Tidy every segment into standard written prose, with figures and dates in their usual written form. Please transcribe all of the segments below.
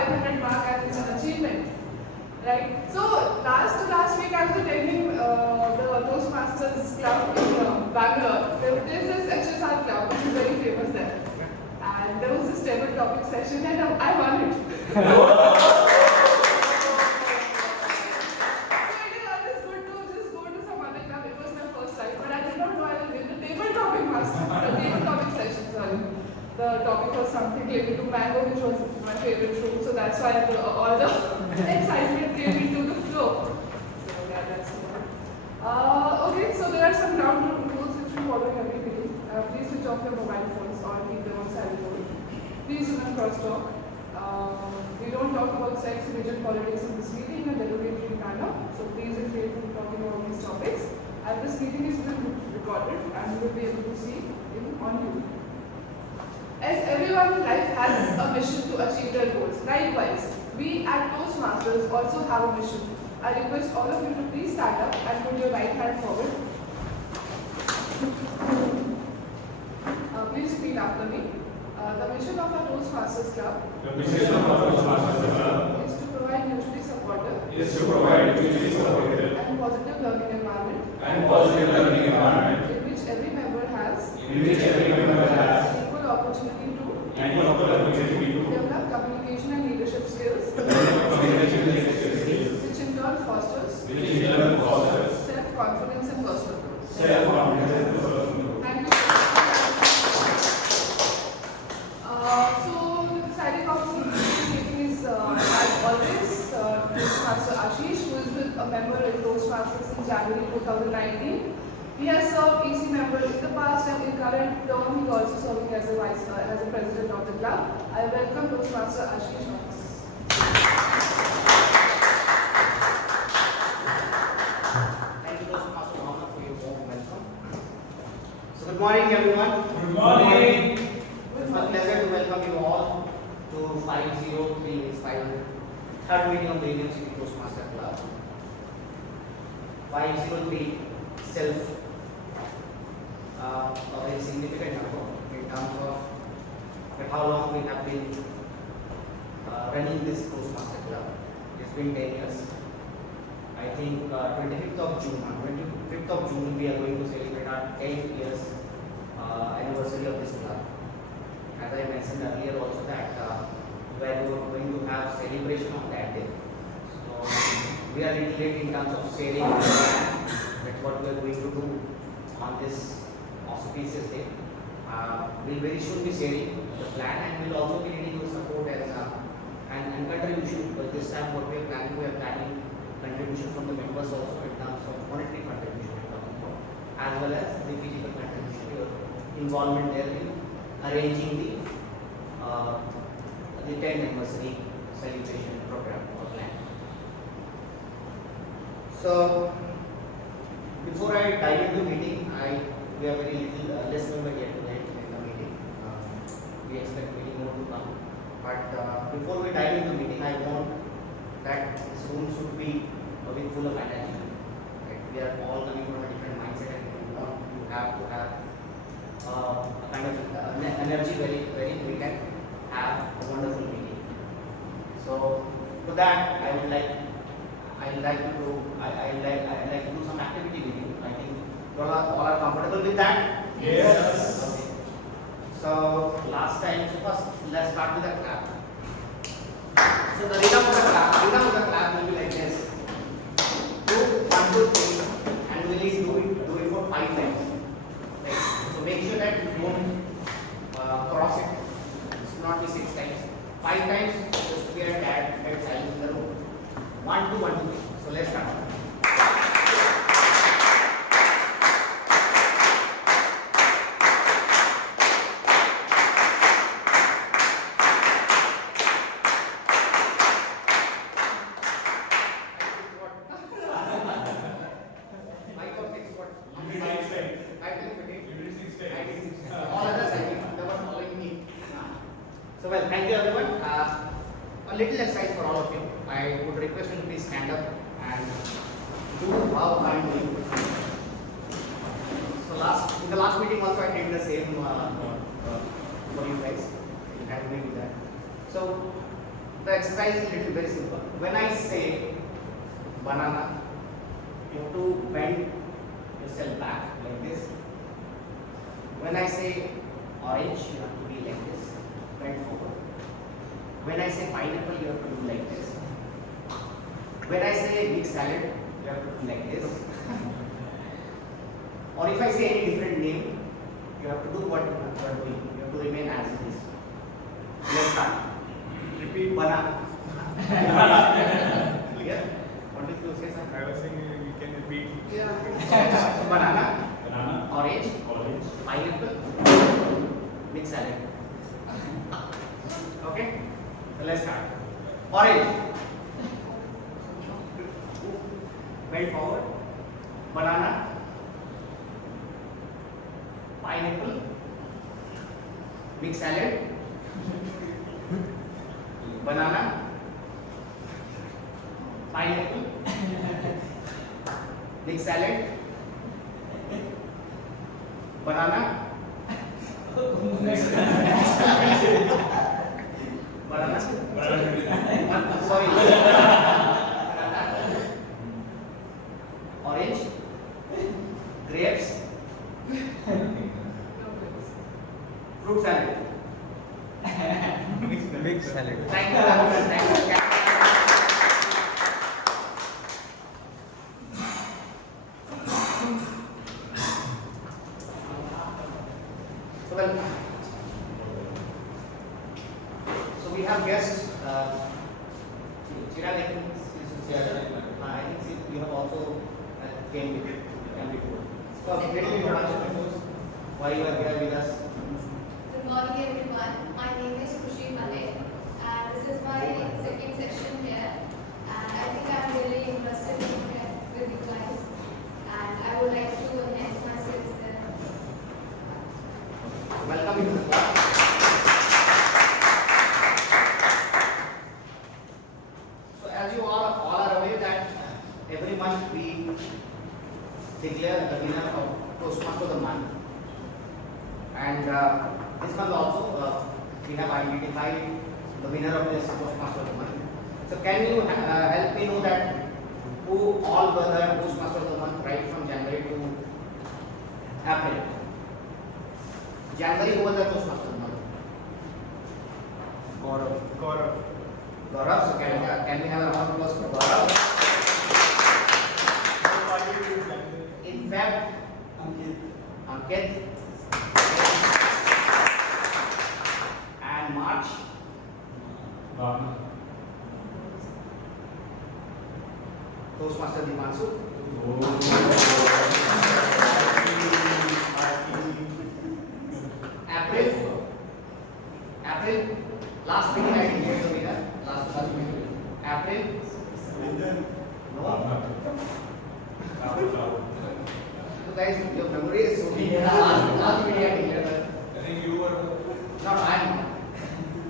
500 mark and it's an achievement. Right? So last week I was attending the Toastmasters club in Bangalore. There's this HSR club which is very famous there. And there was this table topic session and I won it. So it is always good to just go to some other club. It was my first time, but I did not know I will win the table topic session. Sorry. The topic was something related to mango, which was my favorite fruit. So that's why all the excitement came into the flow. So yeah, that's it. Okay, so there are some ground rules which we follow in every meeting. Please switch off your mobile phones or keep them on silent mode. Please do not cross talk. We don't talk about sex, religion, politics in this meeting in a derogatory manner. So please refrain from talking about these topics. And this meeting is being recorded and you will be able to see it on YouTube. As everyone in life has a mission to achieve their goals, likewise, we at Toastmasters also have a mission. I request all of you to please stand up and put your right hand forward. Please repeat after me. The mission of our Toastmasters Club is to provide mutually supportive and positive learning environment in which every member has equal opportunity to develop communication and leadership skills, which in turn fosters self-confidence and personal growth. Thank you. So the deciding officer of this meeting is, as always, Toastmaster Ashish, who is a member in Toastmasters since January 2019. He has served EC member in the past and in current term he is also serving as a president of the club. I welcome Toastmaster Ashish on this. Thank you, Toastmaster Mohammed, for your warm welcome. So good morning, everyone. Good morning. It's my pleasure to welcome you all to 503 third meeting of the Indian City Toastmaster Club. 503 itself a very significant number in terms of how long we have been running this Toastmaster Club. It's been 10 years. I think 25th of June we are going to celebrate our 10 years anniversary of this club. As I mentioned earlier also that we are going to have celebration on that day. So we are little late in terms of sharing the plan. That's what we are going to do on this auspicious day. We'll very soon be sharing the plan and we'll also be needing your support and contribution. But this time what we are planning contribution from the members also in terms of monetary contribution as well as the physical contribution, your involvement there in arranging the 10th anniversary celebration program or plan. So before I dive into meeting, we are very little less member yet tonight in the meeting. We expect many more to come. But before we dive into meeting, I want that this room should be a bit full of energy. Right? We are all coming from a different mindset and we want to have a kind of energy very we can have a wonderful meeting. So for that, I would like to do some activity with you. I think all are comfortable with that? Yes. Okay. So last time, first let's start with the clap. So the rhythm of the clap will be like this. 2, 1, 2, 3, and we need to do it for 5 times. Right? So make sure that you don't cross it. It should not be 6 times. 5 times, just be at that side in the room. 1, 2, 1, 2, 3. So let's start. So well, thank you everyone. A little exercise for all of you. I would request you to please stand up and do how I'm doing. So in the last meeting also I did the same for you guys. You had me do that. So The exercise is little very simple. When I say banana, you have to bend yourself back like this. When I say orange, you have to be like this, bend forward. When I say pineapple, you have to do like this. When I say big salad, you have to do like this. Or if I say any different name, you have to do what you are doing. You have to remain as it is. Let's start. Repeat banana. Clear? What did you say, sir? I was saying you can repeat. Yeah. Banana, Banana, orange, orange, pineapple, big salad. Okay? So let's start. Orange. Bend forward. Banana. Pineapple. Big salad. Banana. Pineapple. Big salad. Banana. Banana. Sorry. Banana. Orange. Grapes. Fruit salad. big salad. Thank you, Rahul. Thank you. So well, so we have guests. Chirag, I think you have also came before. So let me introduce why you are here with us. Good morning everyone. My name is Khushi Malik and this is my second session here and I think I am really interested in here with you guys and I would like to enhance my skills there. Welcome you to the class. So as you all are aware that every month we declare the winner of Toastmaster of the month. And this month also we have identified the winner of this Toastmaster of the month. So can you help me know that who all were the Toastmaster of the month right from January to April? January, who was the Toastmaster of the month? Gaurav. Gaurav. So can we have a round of applause for Gaurav? In fact, Ankit. And March. Toastmaster Dimanshu. April. Last meeting I declared the winner. Last meeting. April. No. So guys, your memory is so good. Last meeting I declared that. I think you were. No, I am not.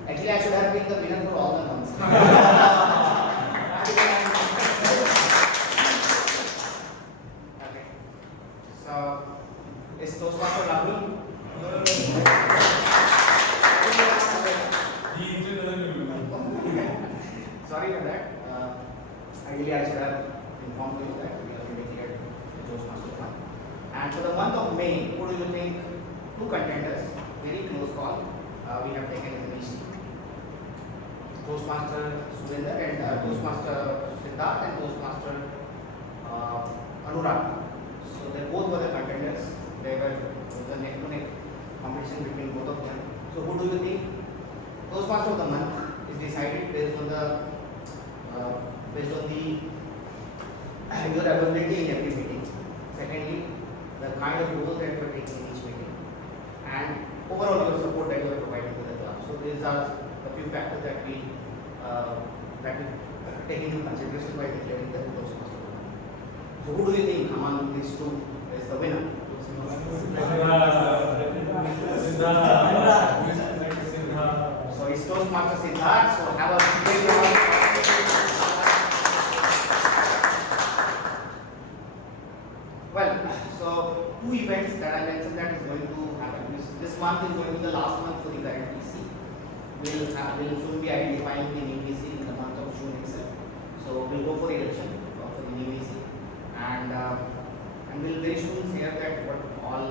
Actually, I should have been the winner for all the months. Okay. So, is Toastmaster Rahul? Sorry for that. Ideally, I should have informed you that we have declared the Toastmaster Club. And for the month of May, who do you think? Two contenders, very close call. We have taken as an issue. Toastmaster Surinder and Toastmaster Siddharth and Toastmaster Anurag. So they both were the contenders. They were the neck-to-neck competition between both of them. So who do you think? Toastmaster of the month is decided based on the your availability in every meeting. Secondly, the kind of roles that you are taking in each meeting, and overall your support that you are providing to the club. So these are the few factors that we take into consideration by declaring the Toastmaster. So who do you think among these two is the winner? So it's Toastmaster Siddharth. So have a great round. Well, so two events that I mentioned that is going to happen. This month is going to be the last month for the current PC. We'll soon be identifying the new PC we'll go for election for the new EC, and we'll very soon share that what all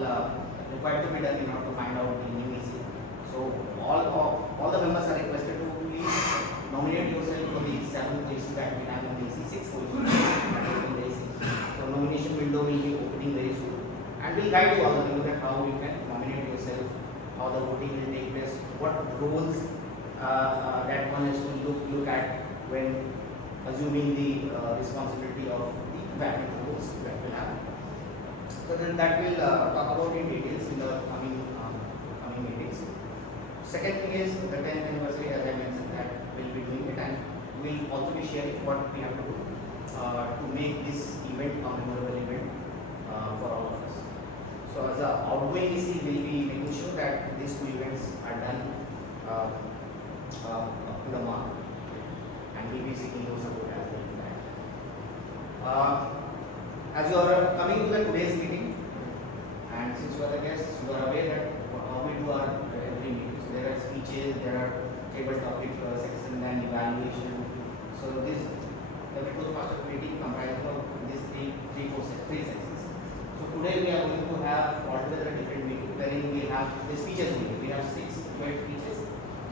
required to be done in order to find out the new EC. So all the members are requested to please nominate yourself for the 7 positions that we have in the EC, 6 positions that are in the EC. So nomination window will be opening very soon, and we'll guide you all the way that how you can nominate yourself, how the voting will take place, what roles that one has to look at when assuming the responsibility of the vacant roles that will have. So then that will talk about in details in the coming meetings. Second thing is the 10th anniversary, as I mentioned, that we'll be doing it, and we'll also be sharing what we have to do to make this event a memorable event for all of us. So as a outgoing EC, we'll be making sure that these two events are done up to the mark, and we'll be seeking your support as well in that. As you are coming to the today's meeting, and since you are the guests, you are aware that how we do our every meeting. So there are speeches, there are table topic section, and evaluation. So this the Toastmaster meeting comprises of these three sections. So today we are going to have altogether a different meeting wherein we have the speeches meeting. We have 6 joint speeches.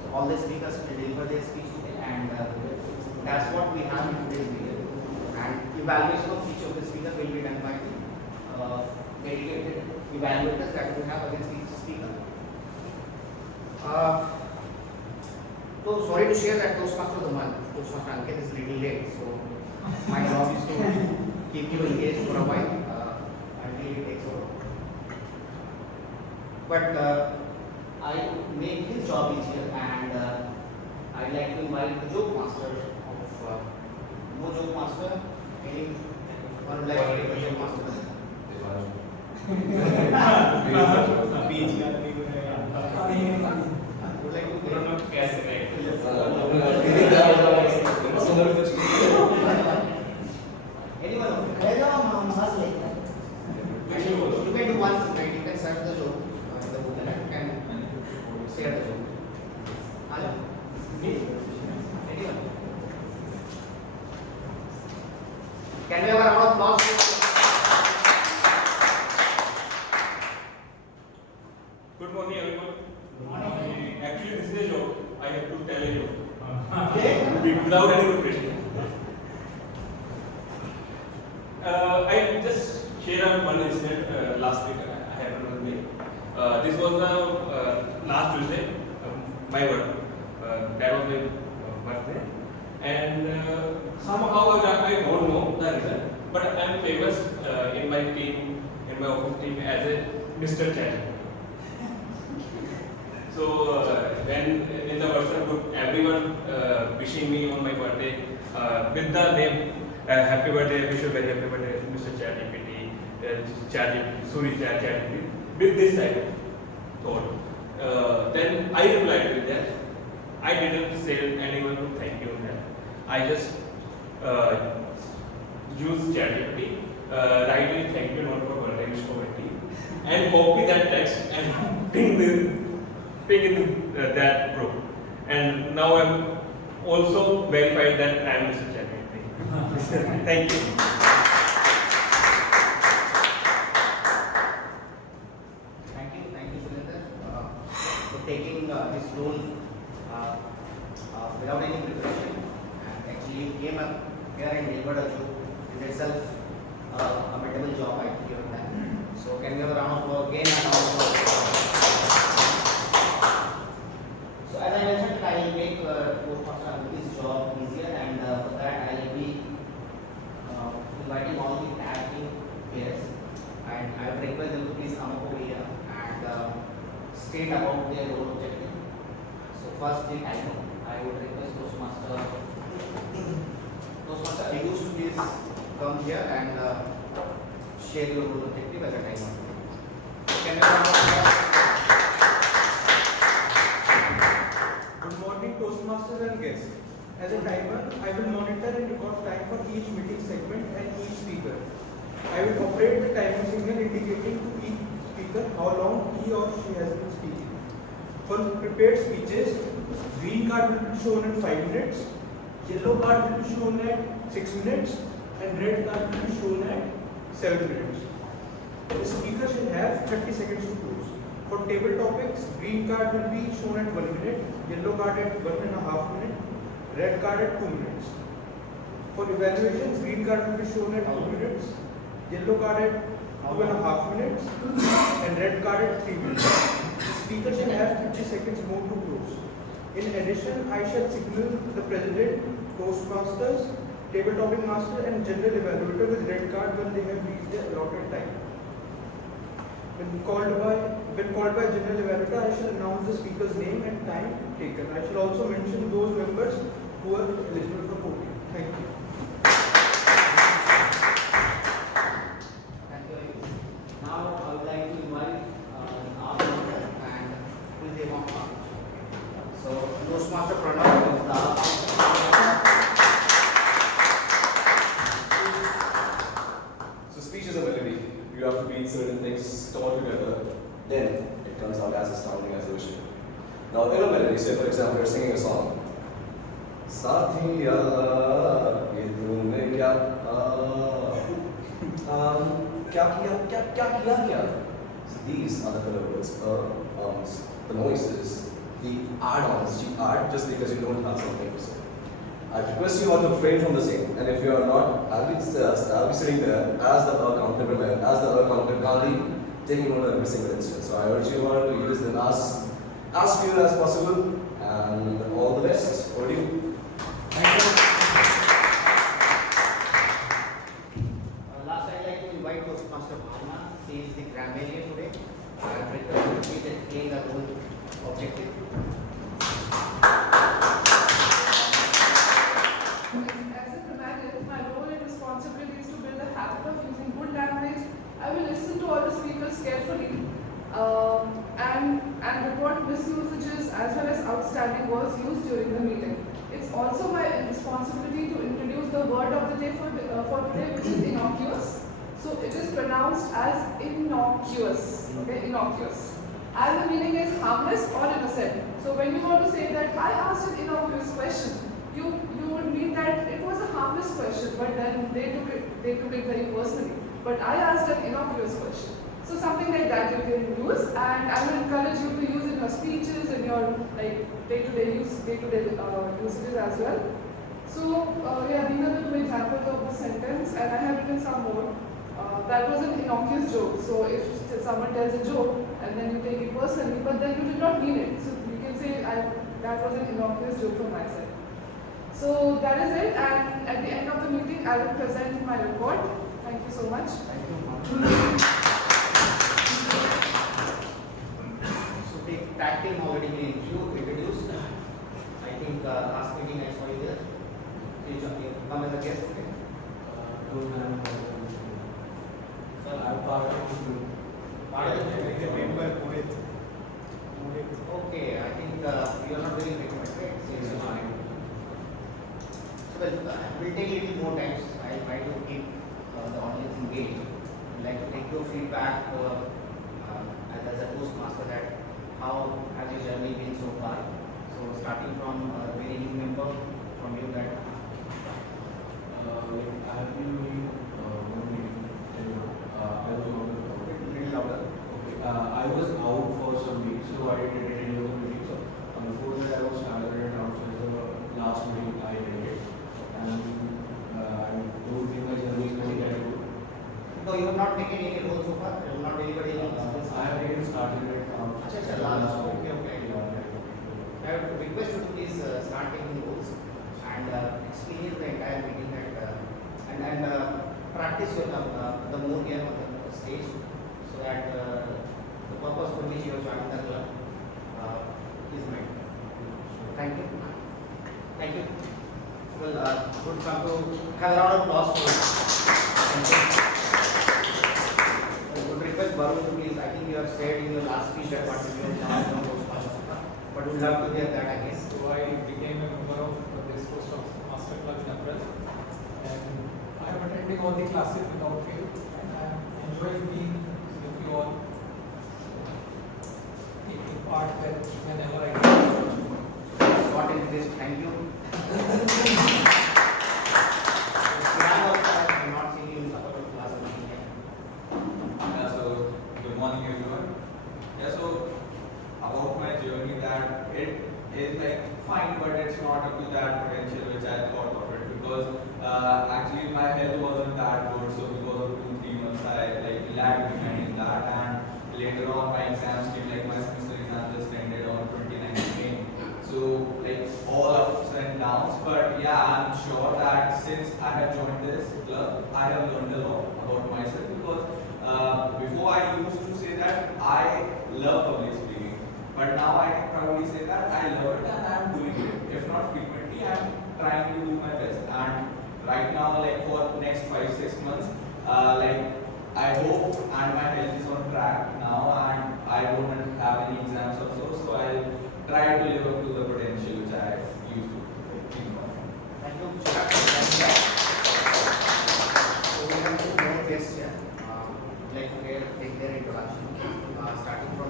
So all the speakers will deliver their speech today, and that's what we have in today's meeting. And evaluation of each of the speaker will be done by the dedicated evaluators that we have against each speaker. So sorry to share that Toastmaster Ankit is little late, so my job is to keep you engaged for a while until he takes over. But I make his job easier, and I'd like to invite the joke master of no joke master. Anyone would like to be a joke master? Would like to play? Anyone? You can do one thing, right? You can search the joke in the book and you can share the joke. Anyone? Can we have a round of applause? Good morning, everyone. Actually, this is a joke. I have to tell a joke. Okay. Without any preparation. I just shared one incident last week. I happened with me. This was the last Tuesday, my birthday. That was my birthday. And somehow I don't know the reason, but I am famous in my team, in my office team, as a Mr. Chatty. So when in the WhatsApp group, everyone wishing me on my birthday with the name happy birthday, wish you very happy birthday, Mr. ChatGPT, ChatGPT, with this type of thought. Then I replied with that. I didn't say anyone to thank you on that. I just used ChatGPT, write thank you not for birthday, wish for my team, and copy that text and ping in that group. And now I'm also verified that I am Mr. ChatGPT. Thank you. Thank you, Surinder, for taking this role without any preparation, and actually you came up here and delivered a joke. Is itself a commendable job, I think you have done. So can we have a round of applause again? A round of applause. So as I mentioned, I will make Toastmaster job easier, and for that I will be inviting all the tag team players, and I would request them to please come up over here and state about their role objective. So first the timer. I would request Toastmaster Ayush to please come here and share your role objective as a timer. Can you Good morning, Toastmasters and guests. As a timer, I will monitor and record time for each meeting segment and each speaker. I will operate the timer signal indicating to each speaker how long he or she has been speaking. For prepared speeches, green card will be shown in 5 minutes, Yellow card will be shown at 6 minutes and red card will be shown at 7 minutes. The speaker should have 30 seconds to close. For table topics, green card will be shown at 1 minute, yellow card at 1.5 minutes, red card at 2 minutes. For evaluations, green card will be shown at 2 minutes, yellow card at 2.5 minutes, and red card at 3 minutes. The speaker should have 30 seconds more to close. In addition, I shall signal the president, toastmasters, table topic master, and general evaluator with red card when they have reached their allotted time. When called by general evaluator, I shall announce the speaker's name and time taken. I shall also mention those members who are eligible for voting. Thank you. Thank you. Now I would like to invite our member and please name of So Toastmaster Pranav is So speech is ability. You have to beat certain things, come all together, then it comes out as astounding as a vision. Now in a melody, say for example you're singing a song. Sathiya, ye tune kya. So these are the filler words, the noises, the add-ons you add just because you don't have something to say. I request you all to refrain from the same, and if you are not, I'll be sitting there as the counter Gandhi, taking note of every single instance. So I urge you all to use them as few as possible, and all the best. Over to you. Thank you. Last, I'd like to invite Toastmaster Bhavna. She is the grammarian today. I request her to please explain the whole objective. As a grammarian, my role and responsibility is to build a habit of using good language. I will listen to all the speakers carefully and report misusages as well as outstanding words used during the meeting. It's also my responsibility to introduce the word of the day for today, which is innocuous. So it is pronounced as innocuous. Okay, innocuous. And the meaning is harmless or innocent. So when you want to say that I asked an innocuous question, you would mean that it was a harmless question, but then they took it very personally. But I asked an innocuous question. So something like that you can use, and I will encourage you to use in your speeches, in your day-to-day usages as well. So yeah, these are the 2 examples of the sentence, and I have written some more. That was an innocuous joke. So if someone tells a joke and then you take it personally, but then you did not mean it, so you can say that was an innocuous joke from my side. So that is it, and at the end of the meeting, I will present my report. Thank you so much. Thank you. So the tag team already been introduced. I think last meeting I saw you there. Please come as a guest. Okay. I'm part of the group. Okay, I think you are not very frequent, right? Since you are. Well, we'll take a little more time. I'll try to keep the audience engaged. I'd like to take your feedback as a Toastmaster that how has your journey been so far? So starting from a very new member, from you that I have been doing one meeting till I was on the little louder. okay. I was out for some weeks, so I didn't attend any of the meetings. So before that, I was standard announced as the last meeting I attended, and I don't think my journey is very that good. No, you have not taken any role so far. You have not delivered any. I have taken started it. Last. Okay. I would request you to please start taking roles and experience the entire meeting and practice your the more here on the stage, so that the purpose for which you are joining the club is met. Thank you. Thank you. Well, would come to have a round of applause for thank you. I would request Varun to please, I think you have said in your last speech that what you have done, but we would love to hear that again. So I became a member of this Toastmaster Club in April, and I am attending all the classes without fail, and I am enjoying being with you all, taking part whenever I can. What is this? Thank you. fine, but it's not up to that potential which I thought of it, because actually my health wasn't that good, so because of 2-3 months I like lagged behind in that, and later on my exams came, like my semester exam just ended on 29th May. So like all ups and downs, but yeah, I'm sure that since I have joined this club, I have learned a lot about myself, because before I used to say that I love public speaking, but now I can proudly say that I love it and I'm doing it. If not frequently, I'm trying to do my best. And right now, like for next 5-6 months, like I hope and my health is on track now, and I don't have any exams also, so I'll try to live up to the potential which I used to think of. Thank you. So we have two more guests here. Like to take their introduction, starting from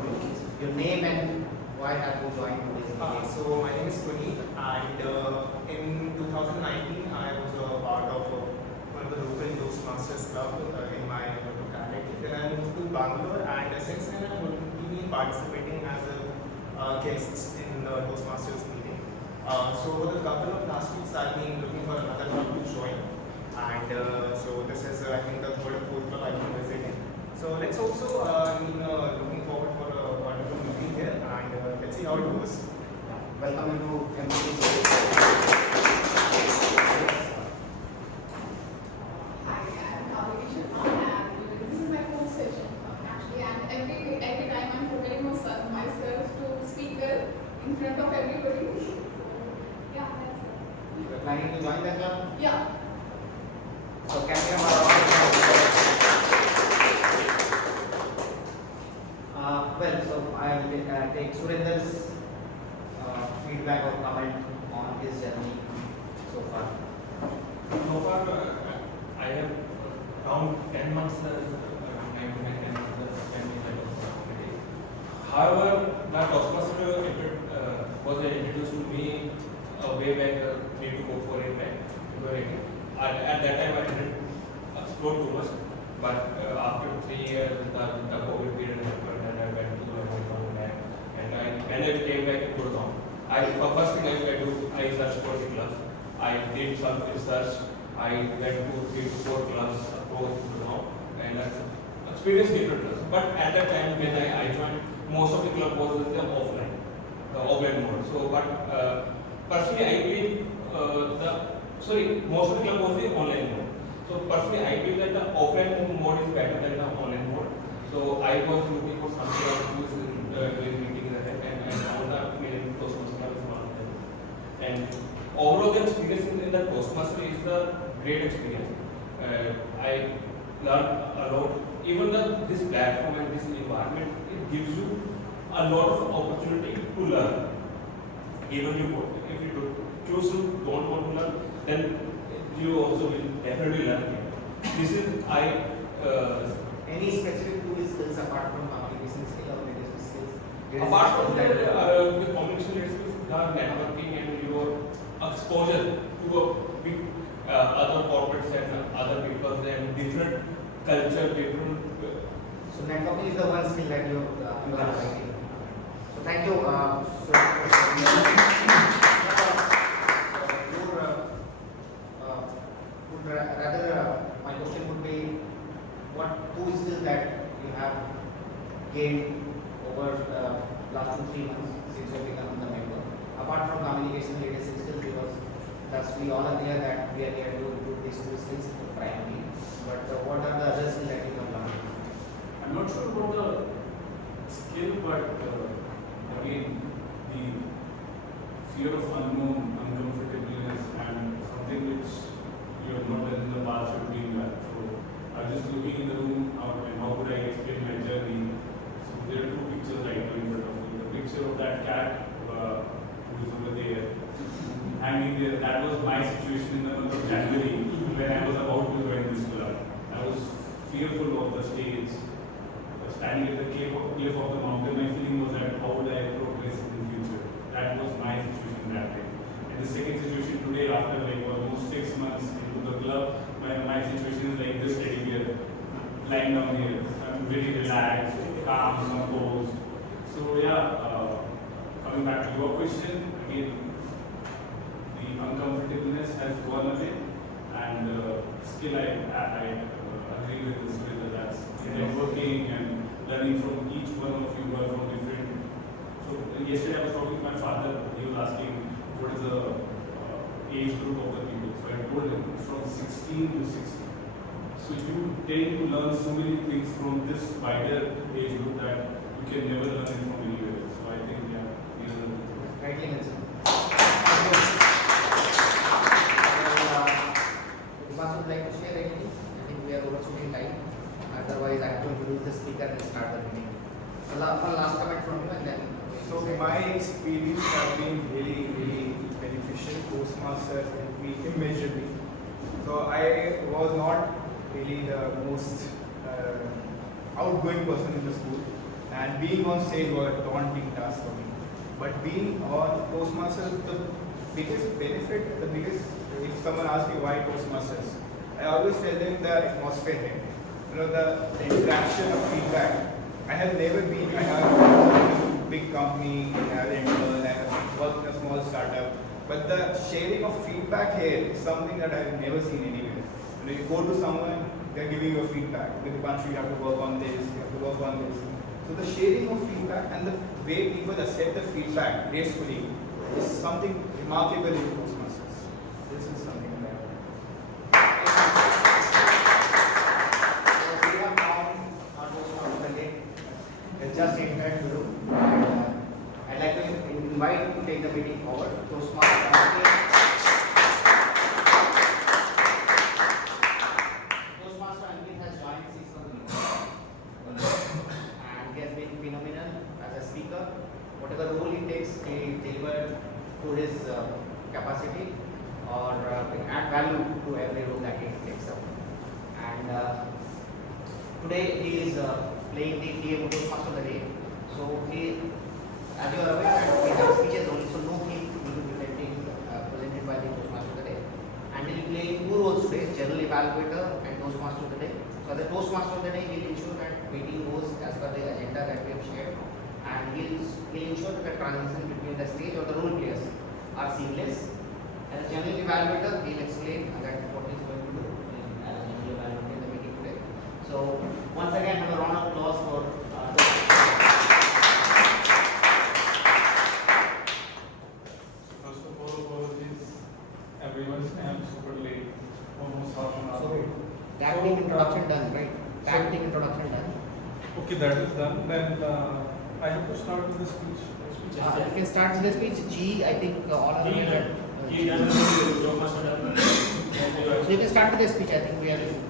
your name and why have you joined this meeting? So my name is Puneet, and in 2019 I was a part of one of the local Toastmasters club in my locality. Then I moved to Bangalore, and since then I'm been participating as a guest in the Toastmasters meeting. So over the couple of last weeks I've been looking for another club to join, and so this is I think the third or fourth club I've been visiting. So let's also looking forward for a wonderful meeting here, and let's see how it goes. Welcome to MCC. Hi, I'm Kavya, and this is my fourth session actually, and every time I'm preparing myself to speak well in front of everybody. Yeah, that's it. You're planning to join the club? Yeah. So can we have well, so I will take Surendra's feedback or comment on his journey so far. So far, I have around 10 months However, my Toastmaster was introduced to me way back 3 to 4 years back. At that time, I didn't explore too much, but after 3 years, the COVID period happened, and I went to back. And when I came back to Gurgaon, first thing I do, I searched for the clubs. I did some research. I went to 3 to 4 clubs across Gurgaon, and I experienced different clubs. But at that time, when I joined, most of the club was in the offline mode. So, but personally, I believe most of the club was the online mode. So personally, I believe that the offline mode is better than the online mode. So I was looking for something who is doing meetings ahead, and I found that meeting Toastmaster is one of them. And overall, the experience in the Toastmaster is a great experience. I learned a lot. Even this platform and this environment, it gives you a lot of opportunity to learn. Even if you choose to don't want to learn, then you also will definitely learn. This is Any specific two skills apart from communication skill or leadership skills? apart from the communication skills, the networking and your exposure to a big other corporates and other people and different culture, different. So networking is the one skill that you are highlighting. So thank you. My question would be, what two skills that you have gained over last 2-3 months since you have become the member, apart from communication leadership skills, because that's we all are there that we are here to improve these two skills primarily. But what are the other skills that you have learned? I'm not sure about the skill, but again, the fear of unknown, uncomfortableness, and something which you have not done in the past, you're doing that. So I was just looking in the room and how could I explain my journey. So there are two pictures right now in front of me. The picture of that cat who is over there, hanging there. That was my situation in the month of January when I was about to join this club. I was fearful of the stage. Standing at the cliff of the mountain, my feeling was that how would I progress in the future? That was my situation that day. And the second situation today, after like almost 6 months into the club, my situation is like this sitting here, lying down here. I'm very relaxed, calm, composed. So yeah, coming back to your question, again, age group of the people. So I told him from 16 to 60. So you tend to learn so many things from this wider age group that you can never learn it from anywhere else. So I think, yeah, these are the things. Rightly mentioned. Vikas would like to share anything? I think we are overshooting time. Otherwise, I have to introduce the speaker and start the meeting. So one last comment from you and then. So my experience has been really, really beneficial. Toastmasters helped me immeasurably. So I was not really the most outgoing person in the school, and being on stage was a daunting task for me. But being on Toastmasters, the biggest benefit, if someone asks me why Toastmasters, I always tell them the atmosphere here. You know, the interaction of feedback. I have never been, I have worked in a big company, I have worked in a small startup, but the sharing of feedback here is something that I have never seen anywhere. You know, you go to someone, they are giving you a feedback. With Panshu, you have to work on this, you have to work on this. So the sharing of feedback and the way people accept the feedback gracefully is something remarkable in Toastmasters. This is something that So we have found our Toastmaster today. Just entered the room. I'd like to invite to take the meeting forward. Toastmaster Ankit has joined 6 months and he has been phenomenal as a speaker. Whatever role he takes, he delivers to his capacity or add value to every role that he takes up. And today he is playing the TA Toastmaster of the day. So he, as you are aware, that we have speeches only, so no theme will be presented by the Toastmaster of the day. And he will play 2 roles today: general evaluator and Toastmaster of the day. So as a Toastmaster of the day, he will ensure that meeting goes as per the agenda that we have shared, and he will ensure that the transition between the stage or the role players are seamless. As a general evaluator, he will explain that what he is going to do as a general evaluator in the meeting today. So once again, have a round of applause for First of all, apologies everyone, I am super late, almost half an hour. So tactic introduction done, right? Tactic introduction done. Okay, that is done. Then I have to start with the speech. You can start with the speech. G, I think all of you are. So you can start with the speech. I think we are late.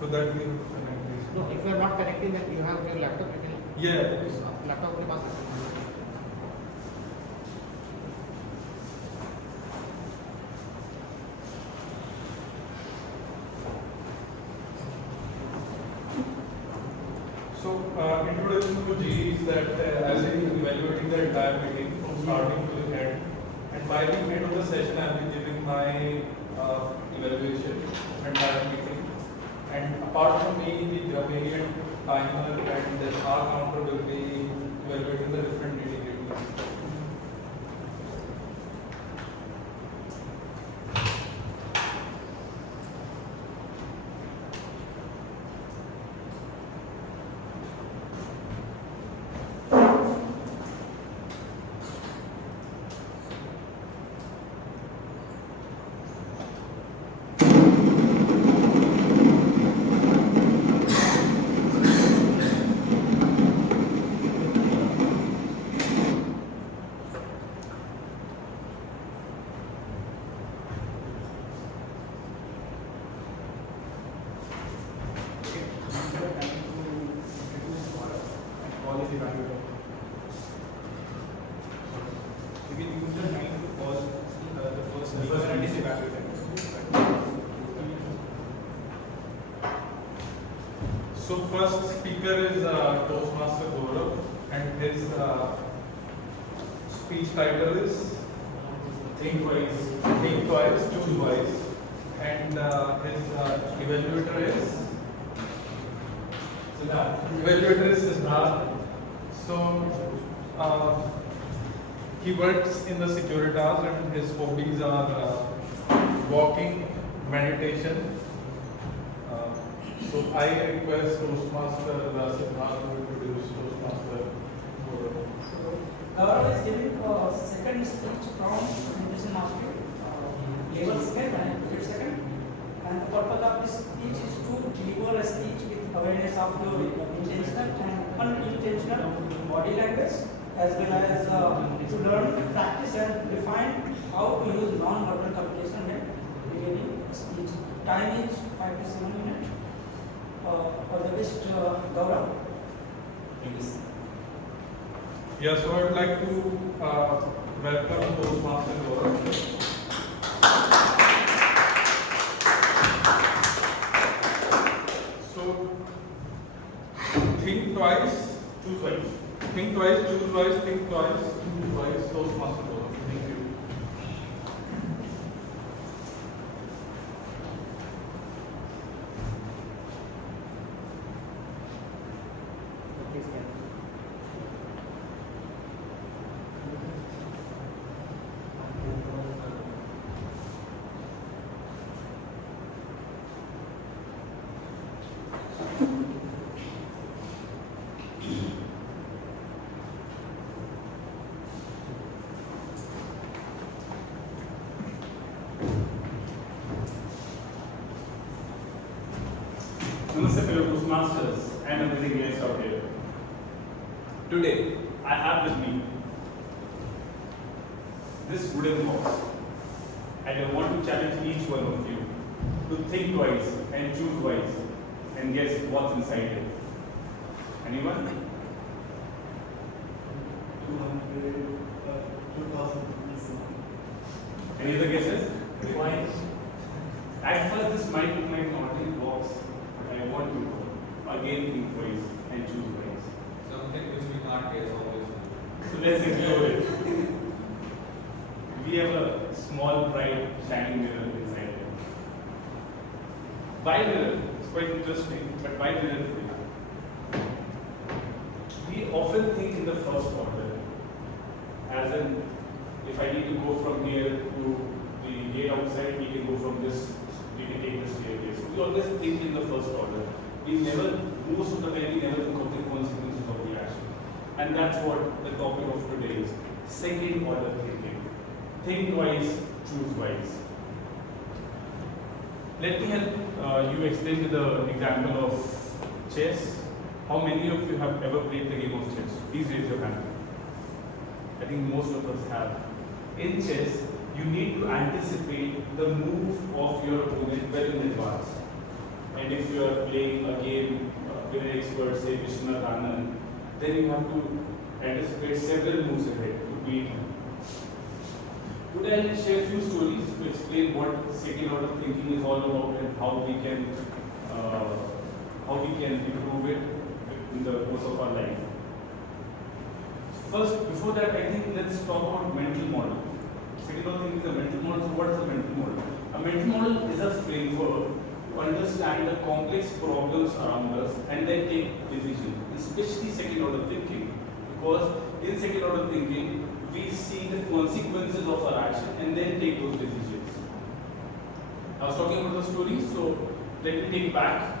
So that we connect this. No, if you are not connecting, then you have your laptop. You can. Yeah. Laptop के पास रखो. So, introduction to G is that as in evaluating the entire meeting from starting to the end, and by the end of the session, I will be giving my evaluation of entire meeting. And apart from me, the grammarian, timer, and the star counter will be evaluating the different nitty-gritty. you can use the time to pause the first speaker and his evaluator. So first speaker is Toastmaster Gaurav, and his speech title is Think Twice, Choose Wise, and his evaluator is Siddharth. So he works in the Securitas, and his hobbies are walking, meditation. So I request Toastmaster Siddharth to introduce Toastmaster Gaurav. Gaurav is giving a second speech from Education Master side and opposite second. And the purpose of this speech is to deliver a speech with awareness of your intentional and unintentional body language, as well as to learn, practice and refine how to use non-verbal communication when delivering speech. Time is 5 to 7 minutes. For the best, Gaurav. Thank you. Yeah, so I would like to welcome Toastmaster Gaurav. So, think twice, choose twice. Think twice, choose twice, think twice, choose twice, Toastmaster Gaurav. Thank you. Namaste fellow Toastmasters and everything else out here. Today, I have with me this wooden box, and I want to challenge each one of you to think twice and choose wise and guess what's inside it. Anyone? 2,000. Any other guesses? Why? At first, this might look like an ordinary box, but I want you to again think twice and choose wise. Something which we can't guess obviously. So let's explore it. We have a small, bright, shining mirror inside it. Why mirror? It's quite interesting, but why mirror? We often think in the first order, as in, if I need to go from here to the gate outside, we can go from this, we can take the staircase. We always think in the first order. We never, most of the time, we never think of the consequences of the action. And that's what the topic of today is. Second order thinking. Think twice, choose wise. Let me help you explain with the example of chess. How many of you have ever played the game of chess? Please raise your hand. I think most of us have. In chess, you need to anticipate the move of your opponent well in advance. And if you are playing a game with an expert, say Vishwanath Anand, then you have to anticipate several moves ahead to beat him. Today I will share a few stories to explain what second order thinking is all about and how we can improve it in the course of our life. First, before that, I think let's talk about mental model. Second order thinking is a mental model. So what is a mental model? A mental model is a framework to understand the complex problems around us and then take decisions, especially second order thinking. Because in second order thinking, we see the consequences of our action and then take those decisions. I was talking about the story, so let me take back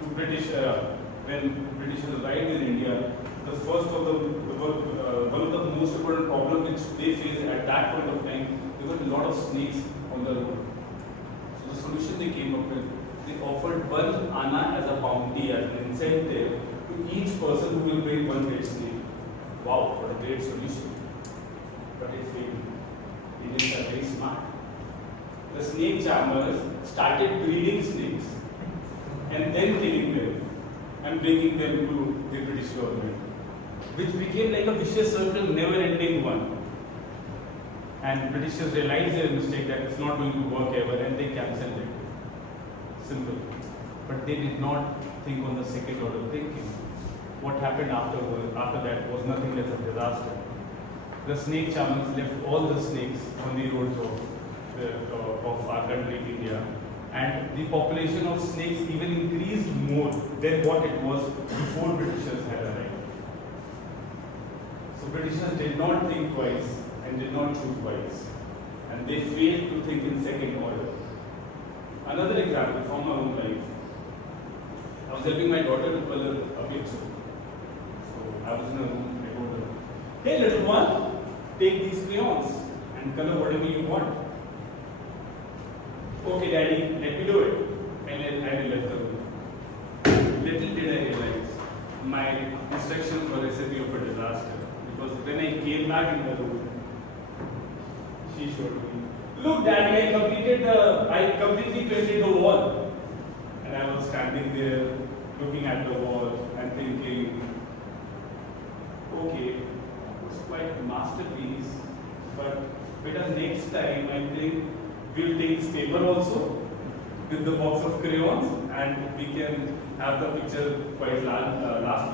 to British era. When British arrived in India, the first of the one of the most important problems which they faced at that point of time, there were a lot of snakes on the road. So the solution they came up with, they offered 1 anna as a bounty, as an incentive to each person who will bring 1 dead snake. Wow, what a great solution. But it failed. Indians are very smart. The snake charmers started breeding snakes and then killing them and bringing them to the British government, which became like a vicious circle, never-ending one. And Britishers realized their mistake, that it's not going to work ever, and they cancelled it. Simple. But they did not think on the second order thinking. What happened after that was nothing less a disaster. The snake charmers left all the snakes on the roads of our country, India, and the population of snakes even increased more than what it was before Britishers had arrived. So Britishers did not think twice and did not choose wise, and they failed to think in second order. Another example from my own life. I was helping my daughter to color a picture. So I was in a room, I told her, "Hey little one, take these crayons and color whatever you want." okay, daddy, let me do it. And then I will left the room. Little did I realize my instructions were a recipe of a disaster. Because when I came back in the room, she showed me, look, daddy, I completely painted the wall. And I was standing there looking at the wall and thinking, okay, it's quite a masterpiece, but better next time I think we'll take this paper also with the box of crayons and we can have the picture quite last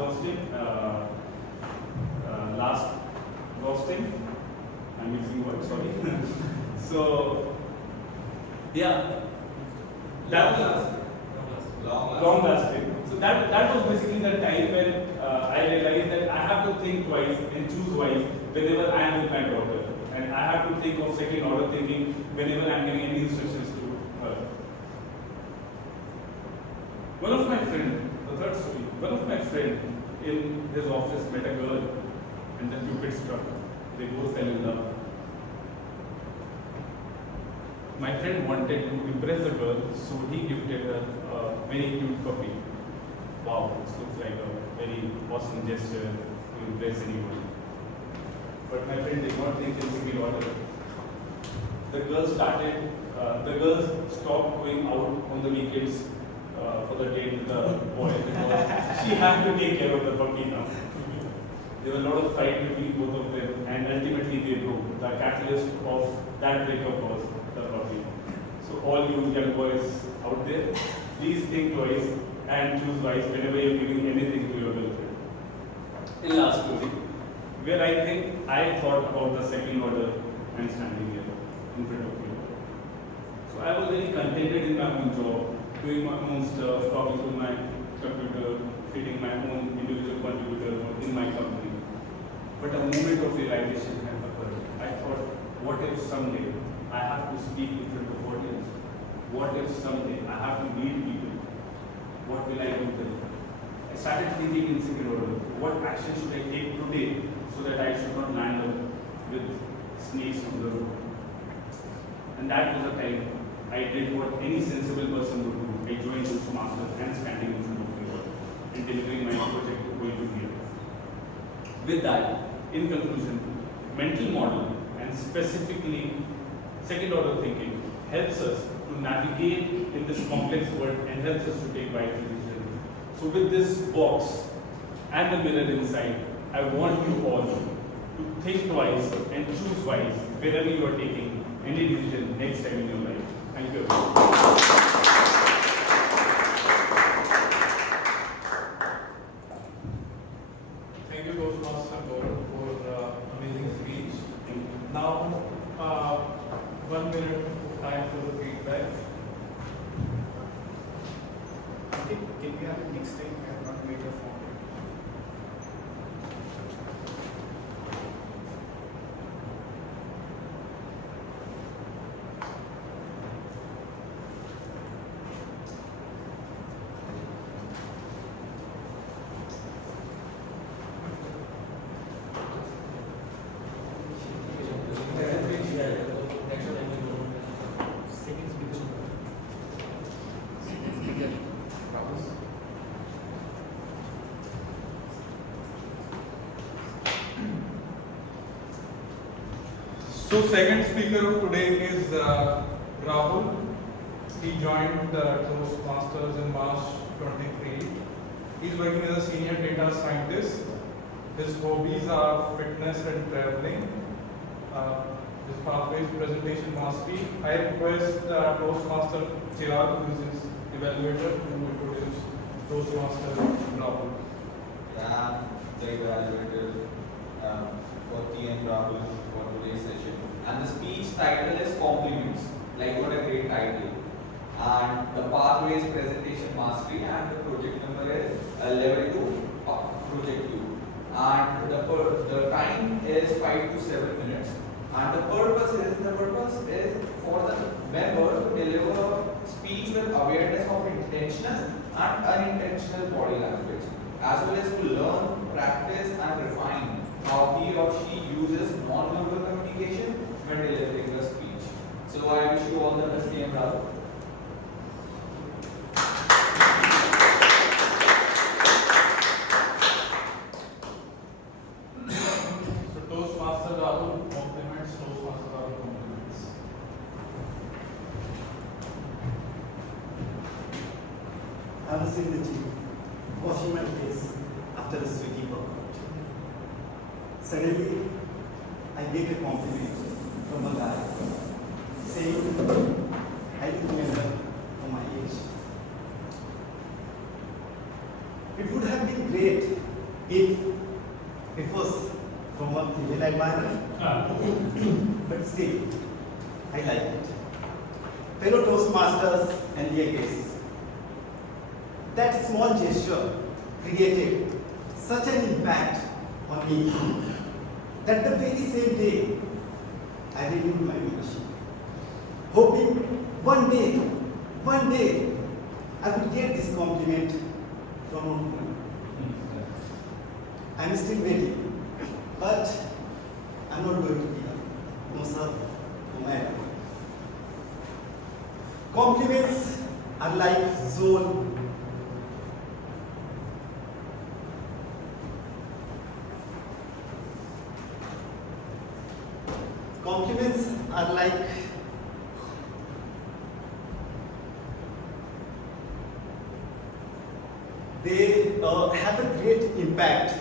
roasting. I'm using word, sorry. So, yeah, that was long lasting. So that was basically the time when I realized that I have to think twice and choose wise whenever I am with my daughter. And I have to think of second order thinking whenever I am giving any instructions to her. One of my friend, the third story, one of my friend in his office met a girl and the Cupid struck. They both fell in love. My friend wanted to impress the girl, so he gifted her a very cute puppy. Wow, this looks like a very awesome gesture to impress anyone. But my friend did not think in single order. The girls stopped going out on the weekends for the date with the boy because she had to take care of the puppy now. There was a lot of fight between both of them and ultimately they broke. The catalyst of that breakup was the puppy. So all you young boys out there, please think twice and choose wise whenever you're giving anything to your girlfriend. In last story, where I think I thought about the second order and standing here in front of you. So I was very contented in my own job, doing my own stuff, talking to my computer, feeding my own individual contributor in my company. But a moment of realization had occurred. I thought, what if someday I have to speak in front of audience? What if someday I have to meet people? What will I do then? I started thinking in second order, what action should I take today so that I should not land up with snakes on the road? And that was the time I did what any sensible person would do. I joined this master and standing in front of the world and delivering my project going to be. With that, in conclusion, mental model and specifically second order thinking helps us to navigate in this complex world and helps us to take wise decisions. So with this box and the mirror inside, I want you all to think twice and choose wise wherever you are taking any decision next time in your life. Thank you. Thank you, Toastmaster Gaurav, for the amazing speech. Now, 1 minute of time for the feedback. Can we have it next time? I have not made a form. So second speaker of today is Rahul. He joined Toastmasters in March 23. He's working as a senior data scientist. His hobbies are fitness and traveling. His pathway is presentation mastery. I request Toastmaster Chirag, who is his evaluator, to introduce Toastmaster Rahul. Yeah, the evaluator for TN Rahul for today's session. And the speech title is Compliments. Like, what a great title. And the pathway is presentation mastery, and the project number is level 2 project 2. And the time is 5 to 7 minutes. And the purpose is for the member to deliver speech with awareness of intentional and unintentional body language, as well as to learn, practice, and refine how he or she uses non-verbal communication when delivering a speech. So I wish you all the best, TM Rahul. was in the gym, washing my face after a sweaty workout. Suddenly, I get a compliment from a guy saying, I look younger for my age. It would have been great if it was from a female admirer, but still, I like it. Fellow Toastmasters and dear guests, that small gesture created such an impact on me that the very same day I renewed my membership, hoping one day I would get this compliment from a woman. I'm still waiting, but I'm not going to be a no sir, no madam. Compliments are like zone. Compliments are like they have a great impact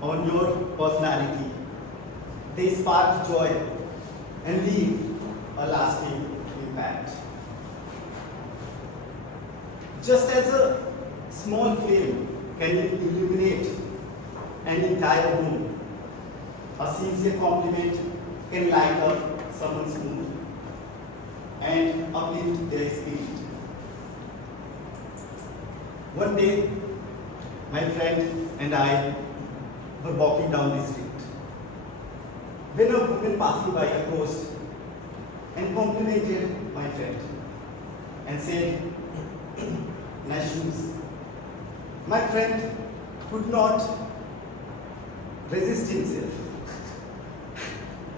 on your personality. They spark joy and leave a lasting impact. Just as a small flame can illuminate an entire room, a sincere compliment can light up someone's mood and uplift their spirit. One day, my friend and I were walking down the street when a woman passing by approached and complimented my friend and said, nice shoes. My friend could not resist himself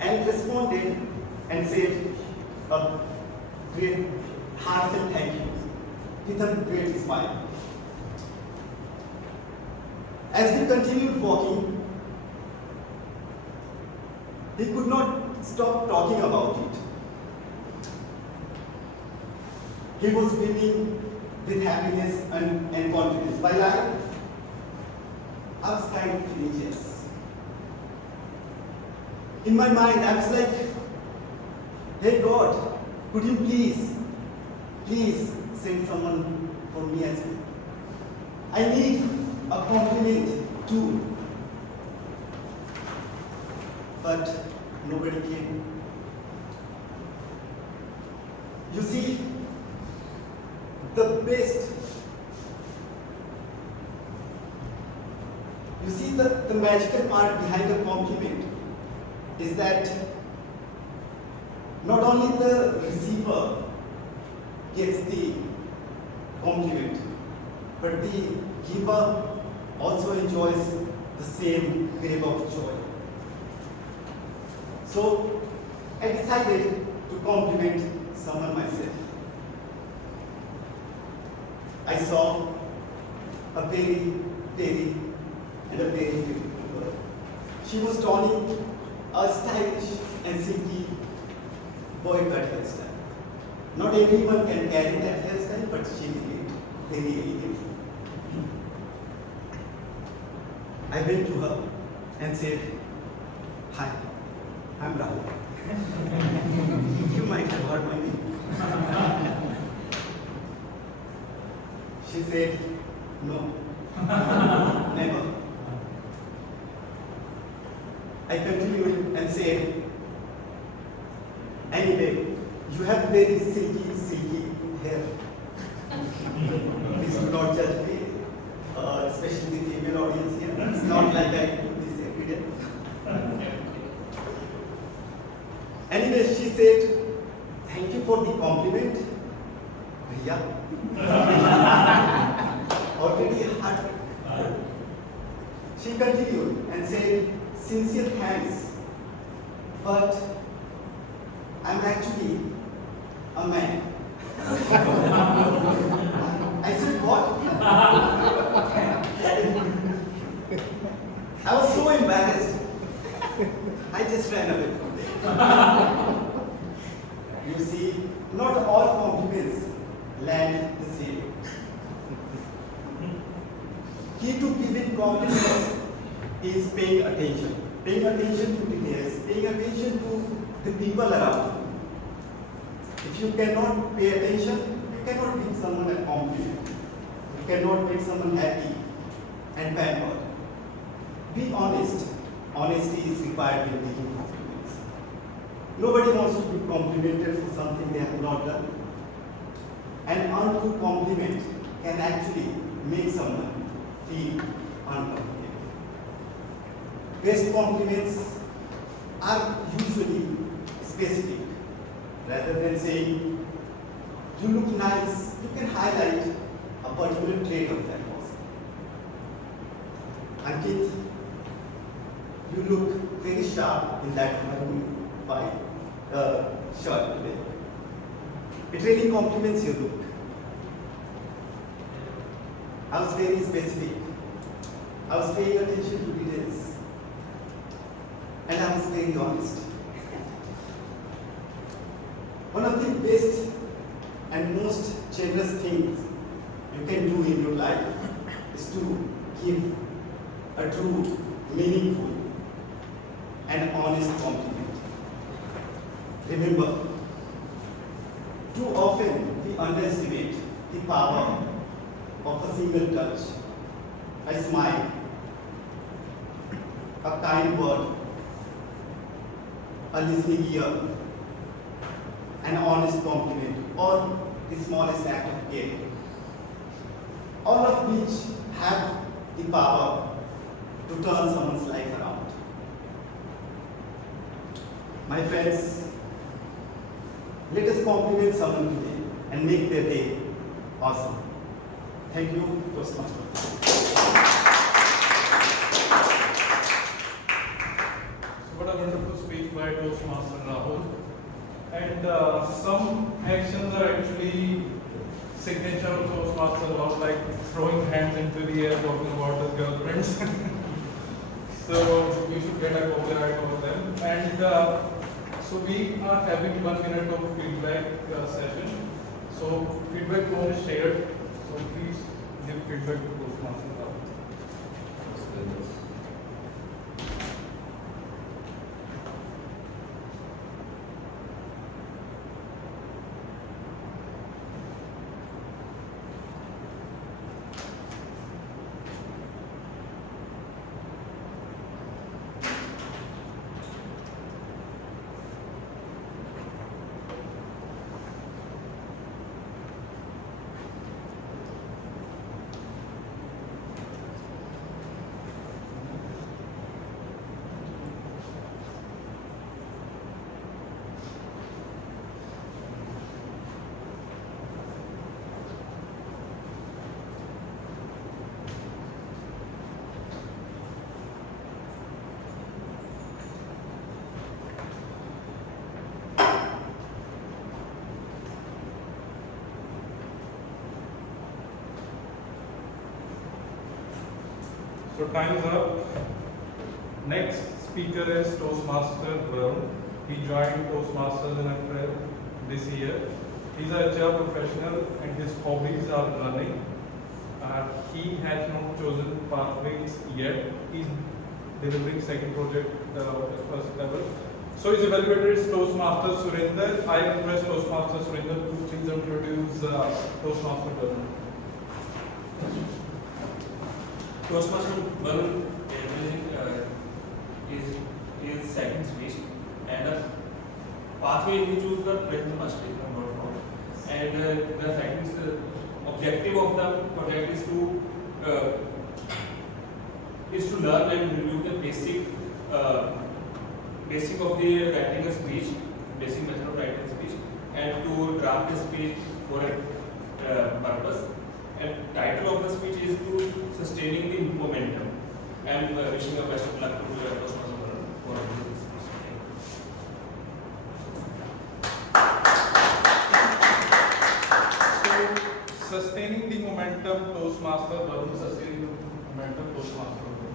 and responded and said a great heartfelt thank you with a great smile. As we continued walking, he could not stop talking about it. He was beaming with happiness and confidence, while I was kind of feeling jealous. In my mind, I was like, hey God, could you please send someone for me as well? I need a compliment too. But nobody came. You see, the best, you see the magical part behind a compliment is that not only the receiver gets the compliment, but the giver also enjoys the same wave of joy. So I decided to compliment someone myself. I saw a very beautiful girl. She was donning a stylish and silky boy cut hairstyle. Not everyone can carry that hairstyle, but she did it very elegantly. I went to her and said, hi, I'm Rahul. You might have heard my name. She said, no, never. I continued and said, anyway, you have very silky hair. Please do not judge me, especially the female audience here. It's not like I do this every day. Anyway, she said, thank you for the compliment. Bhaiya. Already heart. She continued and said, sincere thanks, but I'm actually a man. I said, what? I was so embarrassed. I just ran away from there. You see, not all compliments land the same. compliments is paying attention. Paying attention to details, paying attention to the people around you. If you cannot pay attention, you cannot give someone a compliment. You cannot make someone happy and pampered. Be honest. Honesty is required in giving compliments. Nobody wants to be complimented for something they have not done. An untrue compliment can actually make someone feel uncomfortable. Best compliments are usually specific. Rather than saying, you look nice, you can highlight a particular trait of that person. Ankit, you look very sharp in that maroon white shirt today. It really compliments your look. I was very specific. I was paying attention to details. And I was very honest. One of the best and most generous things you can do in your life is to give a true, meaningful, and honest compliment. Remember, too often we underestimate the power of a single touch, a smile, a kind word, a listening ear, an honest compliment, or the smallest act of care. All of which have the power to turn someone's life around. My friends, let us compliment someone today and make their day awesome. Thank you, Toastmasters. So what a wonderful speech by Toastmaster Rahul. And some actions are actually signature of Toastmaster Rahul, like throwing hands into the air, talking about his girlfriends. So you should get a copyright over them. And so we are having 1 minute of feedback session. So feedback form is shared. So please give feedback to Toastmaster Rahul. So time is up. Next speaker is Toastmaster Varun. He joined Toastmasters in April this year. He's a HR professional and his hobbies are learning. He has not chosen pathways yet. He's delivering second project of his first level. So his evaluator is Toastmaster Surinder. I request Toastmaster Surinder to please introduce Toastmaster Varun. Toastmaster Varun is his second speech, and the pathway he choose the present mastery number 4. And the second objective of the project is to learn and review the basic of the writing a speech, basic method of writing a speech, and to draft a speech for a purpose. And title of the speech is to sustaining the momentum. And wishing a best of luck to Toastmaster Varun for this speech. So sustaining the momentum, Toastmaster Varun. Sustaining the momentum, Toastmaster Varun.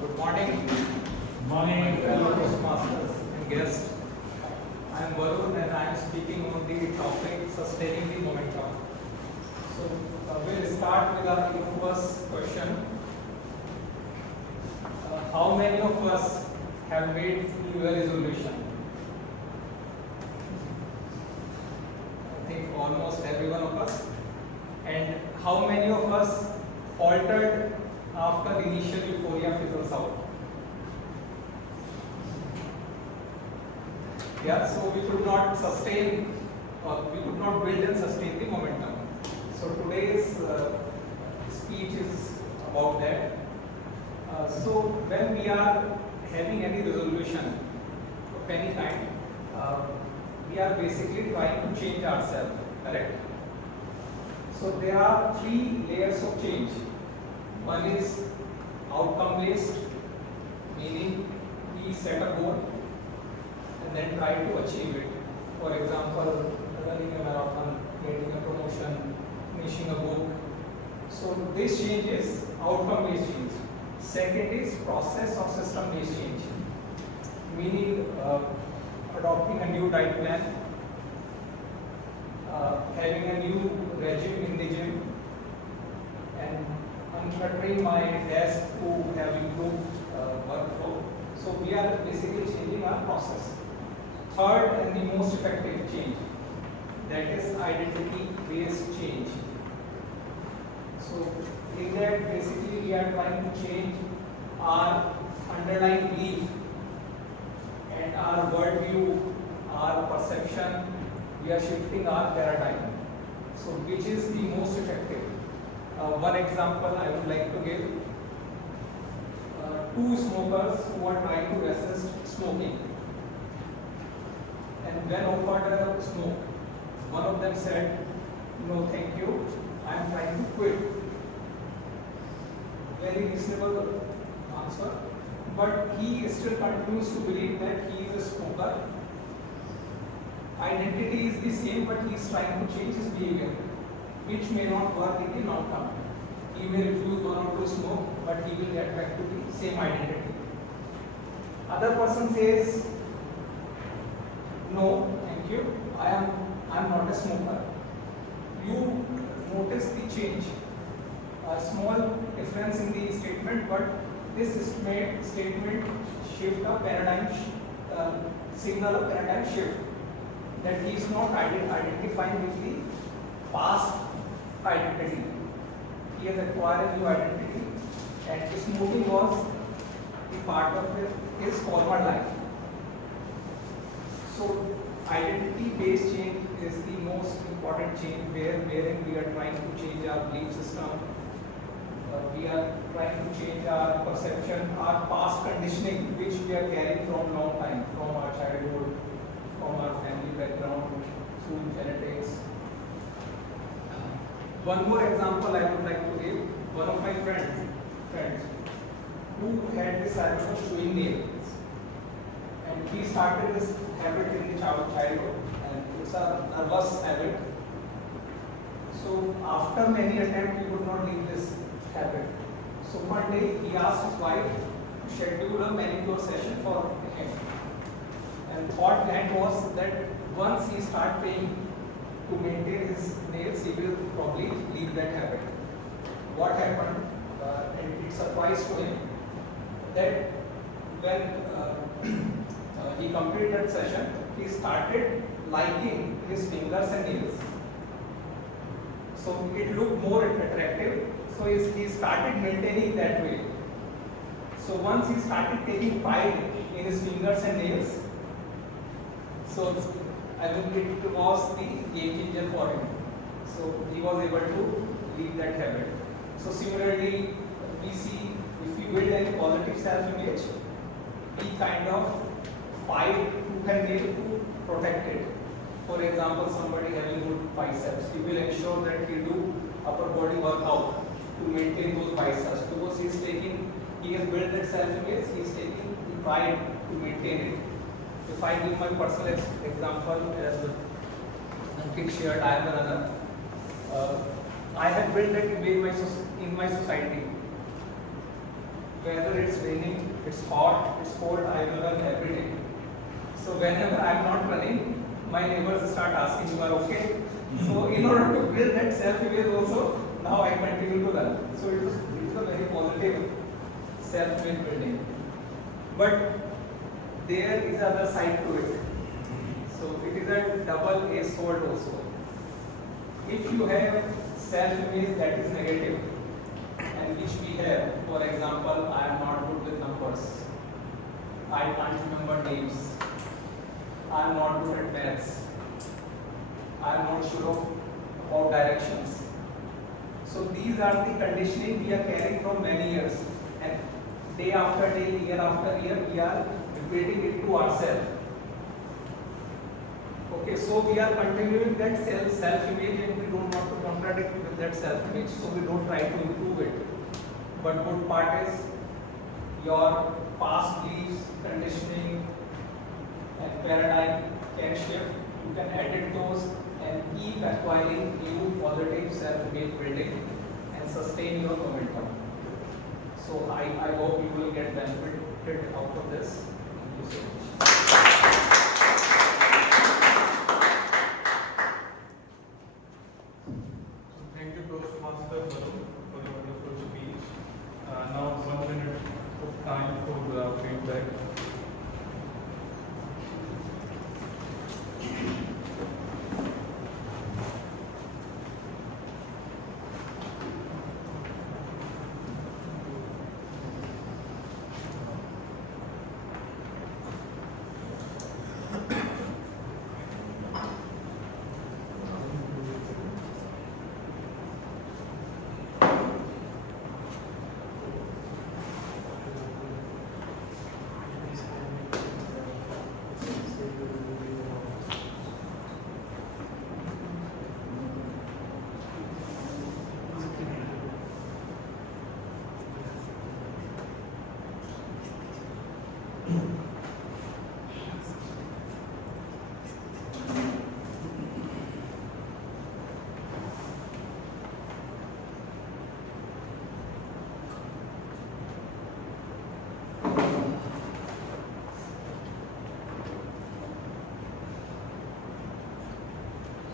Good morning. Morning, fellow Toastmasters and guests. I am Varun and I am speaking on the topic sustaining the momentum. So we'll start with our first question. How many of us have made New Year resolution? I think almost every one of us. And how many of us faltered after the initial euphoria fizzles out? Yeah, so we could not sustain, we could not build and sustain the momentum. So today's speech is about that. So when we are having any resolution of any kind, we are basically trying to change ourselves, correct? So there are three layers of change. One is outcome based, meaning we set a goal and then try to achieve it. For example, running a marathon, getting a promotion, finishing a book. So this change is outcome based change. Second is process or system based change, meaning adopting a new diet plan, having a new regime in the gym, and uncluttering my desk to have improved workflow. So we are basically changing our process. Third and the most effective change, that is identity based change. So in that basically we are trying to change our underlying belief and our worldview, our perception. We are shifting our paradigm. So which is the most effective? One example I would like to give. Two smokers who are trying to resist smoking. And when offered a smoke, one of them said, "No, thank you, I am trying to quit." Very reasonable answer, but he still continues to believe that he is a smoker. Identity is the same, but he is trying to change his behavior, which may not work in the long term. He may refuse one or two smoke, but he will get back to the same identity. Other person says, "No, thank you, I am not a smoker." You notice the change. A small difference in the statement, but this statement shift a paradigm, signal a paradigm shift, that he is not identifying with the past identity. He has acquired a new identity, and smoking was the part of his former life. So identity-based change is the most important change, wherein we are trying to change our belief system. We are trying to change our perception, our past conditioning, which we are carrying from long time, from our childhood, from our family background, through genetics. One more example I would like to give. One of my friends who had this habit of chewing nails, and he started this habit in the childhood, and it's a nervous habit. So after many attempts, he could not leave this habit. So one day he asked his wife to schedule a manicure session for him, and thought then was that once he start paying to maintain his nails, he will probably leave that habit. What happened? And it surprised to him that when he completed that session, he started liking his fingers and nails. So it looked more attractive. So he started maintaining that way. So once he started taking pride in his fingers and nails, so I mean it was the game changer for him. So he was able to leave that habit. So similarly, we see if we build any positive self-image, we kind of fight tooth and nail to protect it. For example, somebody having good biceps, he will ensure that he do upper body workout to maintain those biceps, because he has built that self-image, he is taking the pride to maintain it. If I give my personal example, as Ankit shared, I am a runner. I have built that image in my society. Whether it's raining, it's hot, it's cold, I will run every day. So whenever I am not running, my neighbors start asking, "You are okay?" So in order to build that self-image also, now I continue to run. So it is a very positive self-made building. But there is other side to it. So it is a double-edged sword also. If you have self-image that is negative, and which we have, for example, I am not good with numbers, I can't remember names, I am not good at maths, I am not sure about directions. So these are the conditioning we are carrying from many years, and day after day, year after year, we are repeating it to ourselves. Okay, so we are continuing that self-image, and we don't want to contradict with that self-image, so we don't try to improve it. But good part is your past beliefs, conditioning, and paradigm can shift. You can edit those and keep acquiring new positive self-image building and sustain your momentum. So I hope you will get benefited out of this. Thank you so much. Thank you, Toastmaster Varun, for the wonderful speech. Now 1 minute of time for feedback.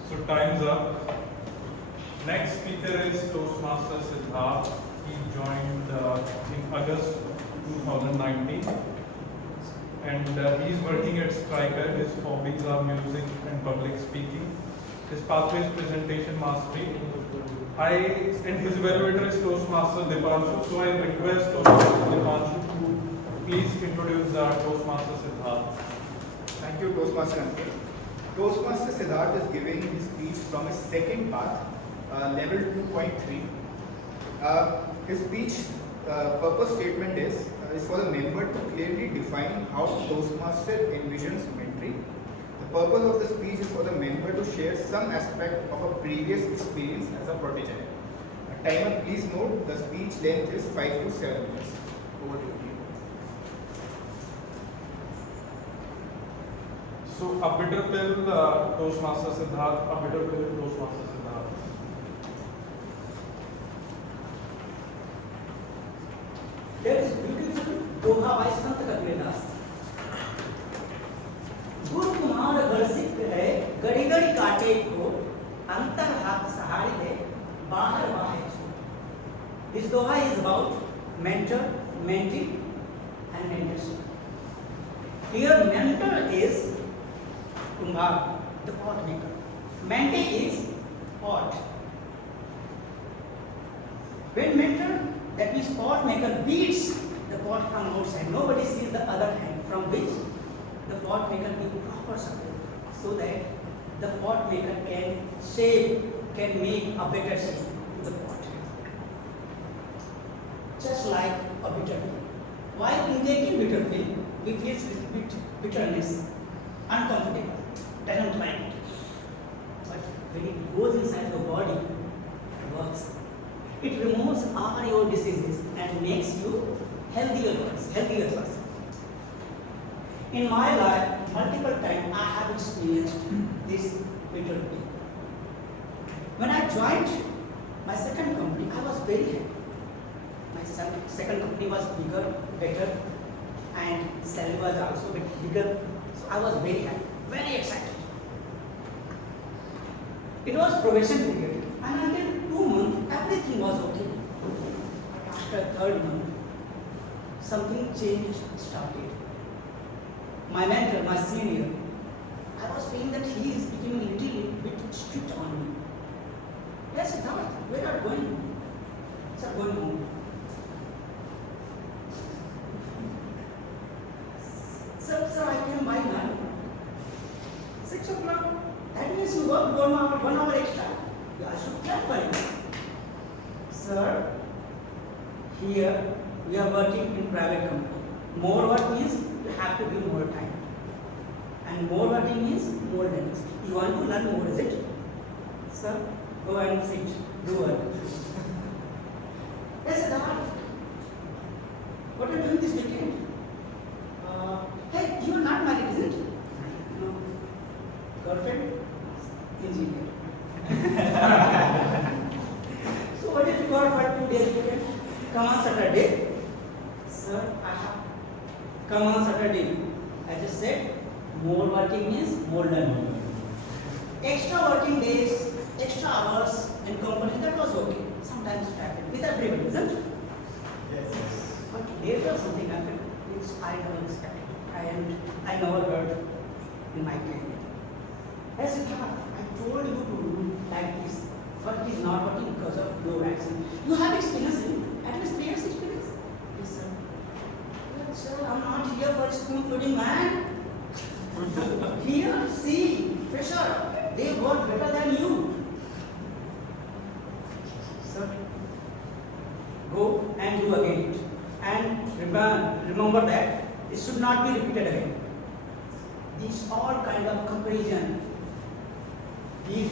So time's up. Next speaker is Toastmaster Siddharth. He joined in August 2019, and he's working at Striker. His hobbies are music and public speaking. His pathway is presentation mastery. And his evaluator is Toastmaster Dipanshu. So I request Toastmaster Dipanshu to please introduce Toastmaster Siddharth. Thank you, Toastmaster Ankit. Toastmaster Siddharth is giving his speech from his second path, level 2.3. His speech purpose statement is for the member to clearly define how Toastmaster envisions mentoring. The purpose of the speech is for the member to share some aspect of a previous experience as a protege. Timer, please note the speech length is 5 to 7 minutes. Over to you. So a bitter pill, Toastmaster Siddharth, a bitter pill, Toastmaster Siddharth. There is beautiful Doha by संत कबीरदास। गुरु कुमार वर्षिक है, गड़ी गड़ी काटे को, अंतर हाथ सहारे दे, बाहर बाहे छो। This doha is about mentor, mentee, and mentorship. Here mentor is Kumbhar, the pot maker. Mentee is pot. When mentor, that means pot maker, beats the pot from outside, nobody sees the other hand from which the pot maker gives proper support, so that the pot maker can shape, can make a better shape to the pot. Just like a bitter pill. While intaking bitter pill, we feel bitterness, uncomfortable, doesn't like it. But when it goes inside the body, it works. It removes all your diseases and makes you healthier person. In my life, multiple times I have experienced this bitter pill. When I joined my second company, I was very happy. My second company was bigger, better, and salary was also bigger. So I was very happy, very excited. It was probation period, and until 2 months, everything was okay. But after third month, something changed started. My mentor, my senior, I was feeling that he is becoming a little bit strict on me. Yes, Siddharth, where are you going? Sir, going home. Sir, I came by now. 6 o'clock. That means you work 1 hour extra. Yeah, I should clap for you. Sir, here we are working in private company. More work means you have to give more time. And more working means more learning. You want to learn more, is it? Sir, go and sit, do work. Yes, Siddharth. What are you doing this weekend? Hey, you are not married, is it? No. Girlfriend? Engineer. So what did you go for 2 days weekend? Come on Saturday. Sir, I have come on Saturday. I just said more working means more learning. Extra working days, extra hours in company, that was okay. Sometimes it happened with everyone, isn't it? Yes. But later something happened which I never expected and I never heard in my career. As it happened, I told you to do like this, but it is not working because of your action. You have experience in at least 3 years experience. Yes, sir. But sir, I'm not here for spoon feeding, man. Here, see, fresher, they work better than you. Sir, go and do again. And remember that it should not be repeated again. These all kind of comparison. These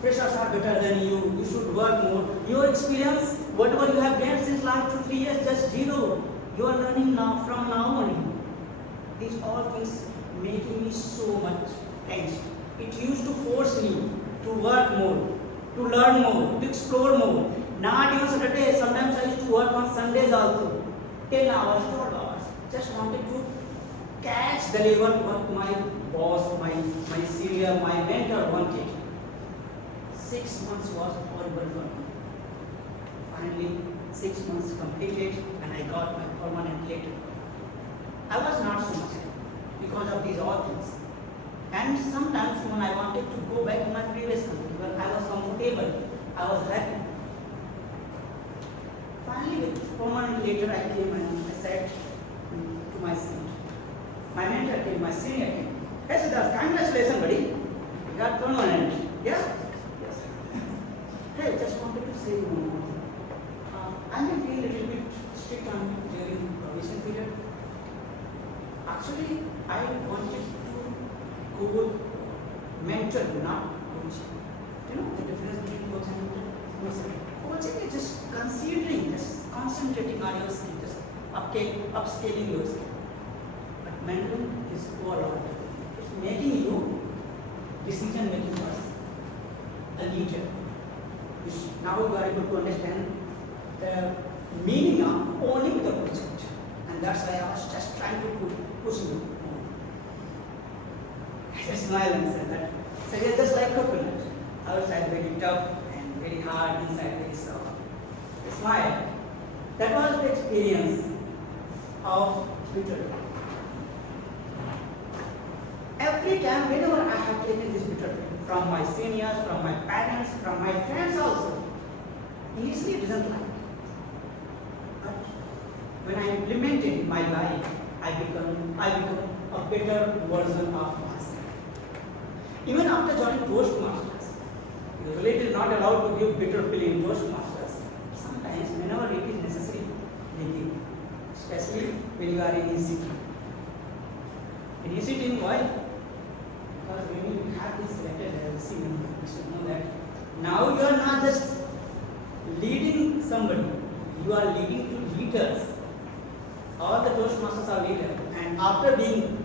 freshers are better than you. You should work more. Your experience, whatever you have gained since last 2-3 years, just zero. You are learning now from now only. These all things making me so much tensed. It used to force me to work more, to learn more, to explore more. Not even Saturday. Sometimes I used to work on Sundays also. 10 hours, 12 hours. Just wanted to catch the level what my boss, my senior, my mentor wanted. 6 months was horrible for me. Finally, 6 months completed and I got my permanent letter. I was not so much happy because of these all things. And sometimes when I wanted to go back to my previous company, when I was comfortable, I was happy. Finally, with permanent letter, I came and I said to my senior. My mentor came, my senior came. Hey Siddharth, congratulations, buddy. You got permanent. Yeah? Yes. Hey, just wanted to say one more thing. I may feel a little bit strict on during probation period. Actually, I wanted to go with mentor, not coaching. You know the difference between coach and mentor? No, sir. Coaching is just considering, just concentrating on your skill, just upscaling your skill. But mentoring is overall. It's making you decision-making person, a leader. Now you are able to understand the meaning of owning the project. And that's why I was just trying to push you. I just smiled and said that. So you're just like coconut. Outside very tough and very hard, inside very soft. I smiled. That was the experience of bitter. Every time, whenever I have taken this bitter from my seniors, from my parents, from my friends also, initially it doesn't like. But when I implement it in my life, I become a better version of myself. Even after joining Toastmasters, usually it is not allowed to give bitter pill in Toastmasters. Sometimes, whenever it is necessary, they give. Especially when you are in ECT. In ECT, why? Because when you have been selected as a C member, you should know that now you are not just leading somebody, you are leading to leaders. All the Toastmasters are leaders, and after being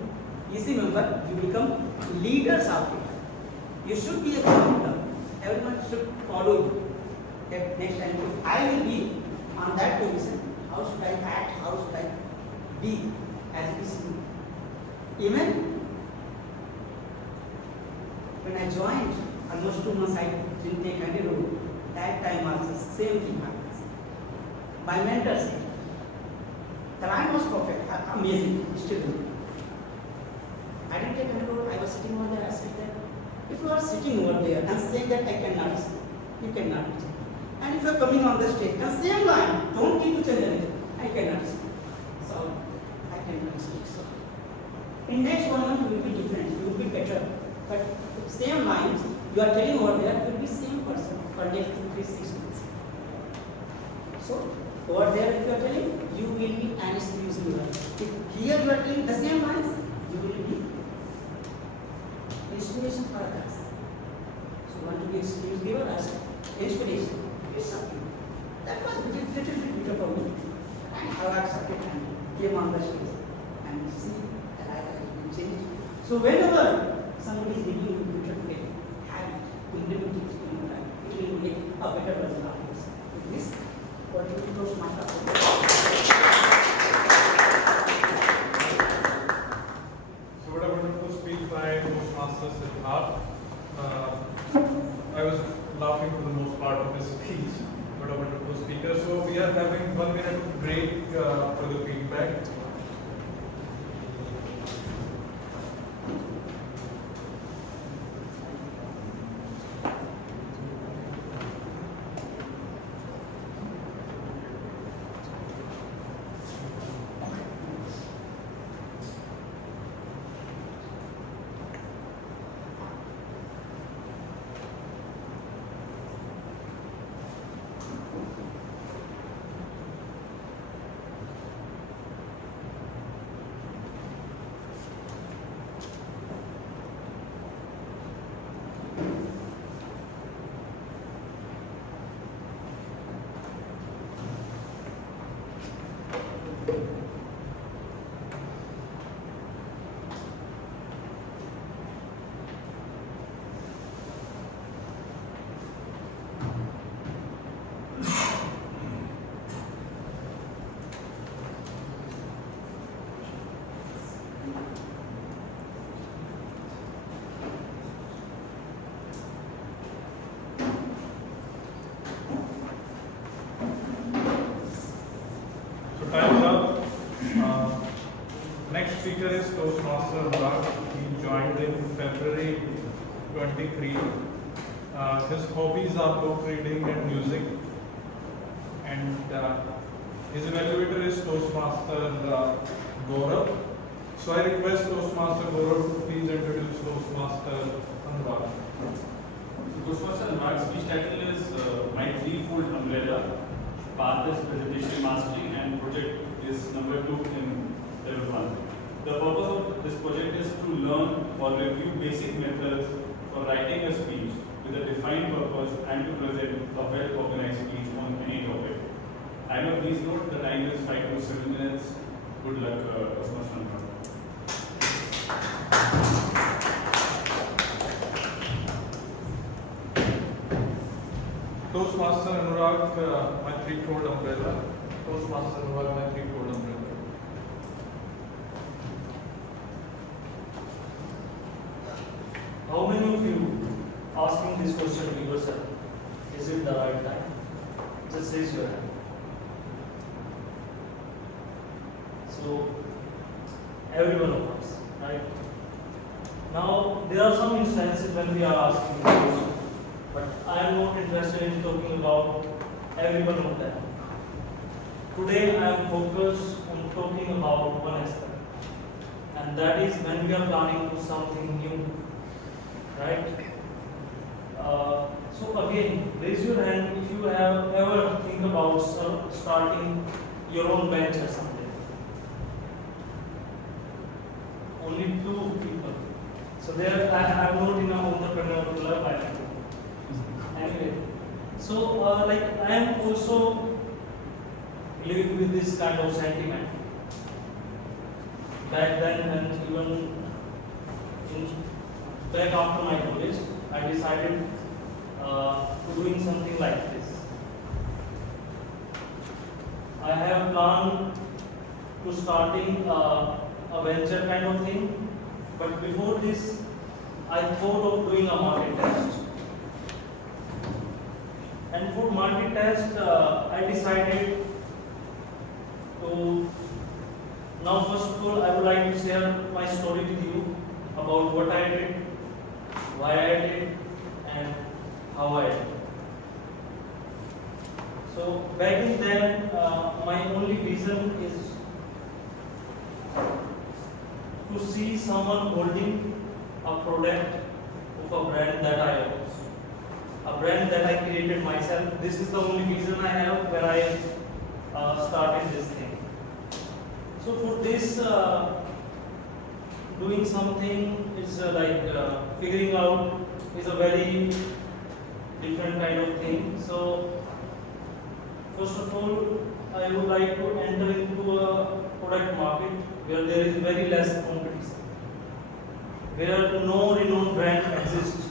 EC member, you become leaders after. You should be a leader. Everyone should follow you. That next time, if I will be on that position, how should I act? How should I be as EC member? Even when I joined, almost 2 months I didn't take any role. that time also same thing happens. My mentor said, the line was perfect, amazing, still good. I didn't take control, I was sitting over there, I said that, if you are sitting over there and saying that I cannot speak, you cannot speak. And if you are coming on the stage and same line, don't need to change anything, I cannot speak. So, I cannot speak. So, in next 1 month, you will be different, you will be better. But if same lines, you are telling over there, you will be same person for next 2, 3, 6 months. So, over there, if you are telling, you will be an excuse giver. If here you are telling the same lines, you will be inspiration for others. So, want to be excuse giver as inspiration. It's something. That was a little bit bitter for me. And how I accepted and came on the stage and see that life has been changed. So, whenever somebody is giving you bitter today, have it, implement it in your life. It will make a better version of yourself. With this, what you will close my talk. So what a wonderful speech by Toastmaster Siddharth. I was laughing for the most part of his speech. What a wonderful speaker. So we are having 1 minute break for the feedback. Time's up. Next speaker is Toastmaster Raj. He joined in February 23. His hobbies are book reading and music. And his evaluator is Toastmaster Gaurav. So I request Toastmaster Gaurav to please introduce Toastmaster Anurag. Toastmaster Anurag's speech title is My Threefold Umbrella. Path is Presentation Mastery and project is number 2 in level 1. The purpose of this project is to learn or review basic methods for writing a speech with a defined purpose and to present a well-organized speech on any topic. I know please note the time is 5 to 7 minutes. Good luck, Toastmaster Anurag. Toastmaster Anurag, my threefold umbrella. Toastmaster Anurag, my threefold umbrella. How many of you asking this question to yourself? Is it the right time? Just raise your hand. So, every one of us, right? Now, there are some instances when we are asking this question, but I am not interested in talking about every one of them. Today, I am focused on talking about one aspect, and that is when we are planning to something new, right? So again, raise your hand if you have ever think about starting your own venture someday. Only 2 people. So there, I am not in a entrepreneur club. I think. Anyway, so like I am also living with this kind of sentiment. Back then, and even back after my college, I decided doing something like this. I have planned to starting a venture kind of thing, but before this, I thought of doing a market test. And for market test, I decided to, now first of all, I would like to share my story with you about what I did, why I did, and how I did. So back in then, my only vision is to see someone holding a product of a brand that I own, a brand that I created myself. This is the only vision I have when I started this thing. So for this, doing something is figuring out is a very different kind of thing. So first of all, I would like to enter into a product market where there is very less competition, where no renowned brand exists.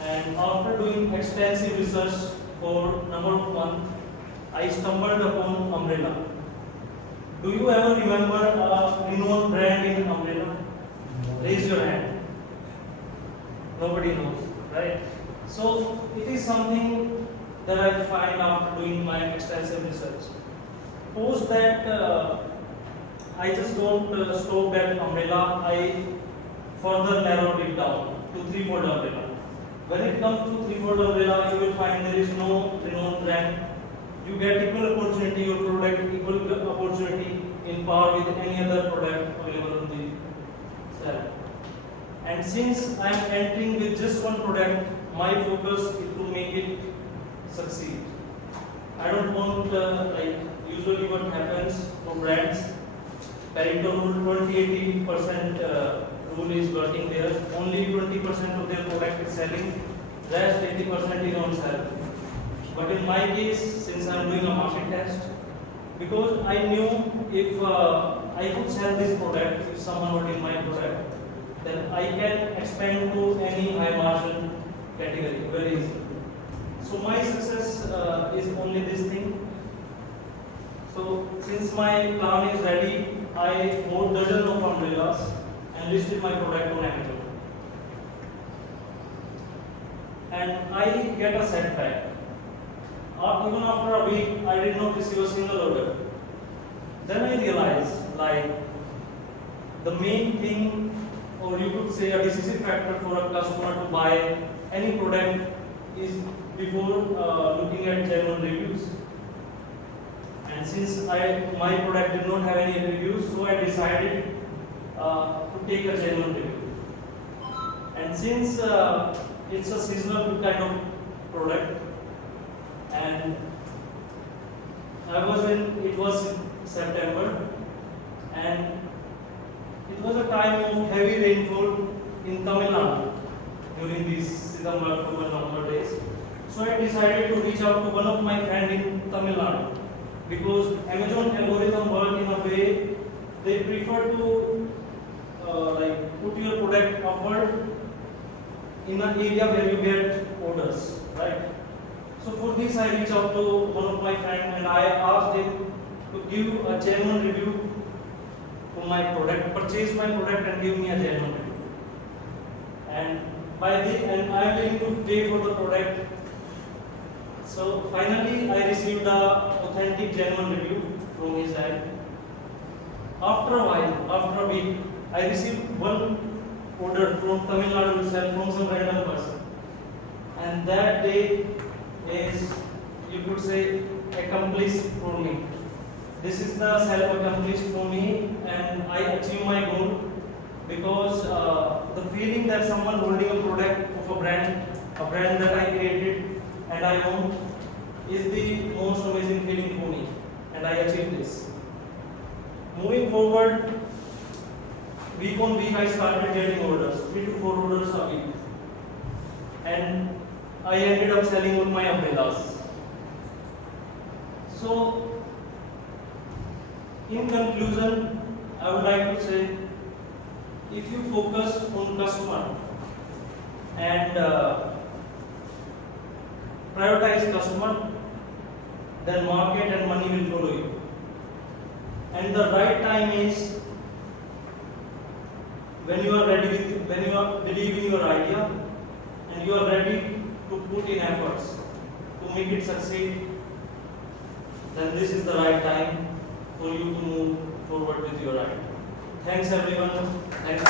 And after doing extensive research for number of months, I stumbled upon umbrella. Do you ever remember a renowned brand in umbrella? Raise your hand. Nobody knows, right? So it is something that I find after doing my extensive research. Post that, I just don't stop at umbrella. I further narrowed it down to threefold umbrella. When it comes to threefold umbrella, you will find there is no renowned brand. You get equal opportunity, your product equal opportunity in par with any other product available on the shelf. And since I am entering with just one product, my focus is to make it succeed. I don't want usually what happens for brands, Pareto rule 20-80% rule is working there. Only 20% of their product is selling, rest 80% is on sale. But in my case, since I am doing a market test, because I knew if I could sell this product, if someone would in my product, then I can expand to any high margin category very easily. So my success is only this thing. So since my plan is ready, I bought dozens of umbrellas and listed my product on Amazon. And I get a setback. Even after a week, I did not receive a single order. Then I realized, the main thing, or you could say a decisive factor for a customer to buy any product is before looking at genuine reviews. And since my product did not have any reviews, so I decided to take a genuine review. And since it's a seasonal kind of product, and it was September, and it was a time of heavy rainfall in Tamil Nadu during these September, October, November days. So I decided to reach out to one of my friends in Tamil Nadu, because Amazon algorithm work in a way they prefer to put your product upward in an area where you get orders, right? So for this I reached out to one of my friends and I asked him to give a genuine review to my product, purchase my product and give me a genuine review. And I am willing to pay for the product. So finally I received the authentic genuine review from his side. After a while, after a week, I received one order from Tamil Nadu itself from some random person. And that day is, you could say, accomplished for me. This is the self-accomplished for me, and I achieve my goal because the feeling that someone holding a product of a brand that I created and I own, is the most amazing feeling for me, and I achieved this. Moving forward, week on week I started getting orders, 3 to 4 orders a week, and I ended up selling all my umbrellas. So, in conclusion, I would like to say, if you focus on customer and prioritize customer, then market and money will follow you. And the right time is when you are ready when you are believe in your idea and you are ready to put in efforts to to make it succeed, then this is the right time for you to move forward with your idea. Thanks everyone. Thanks.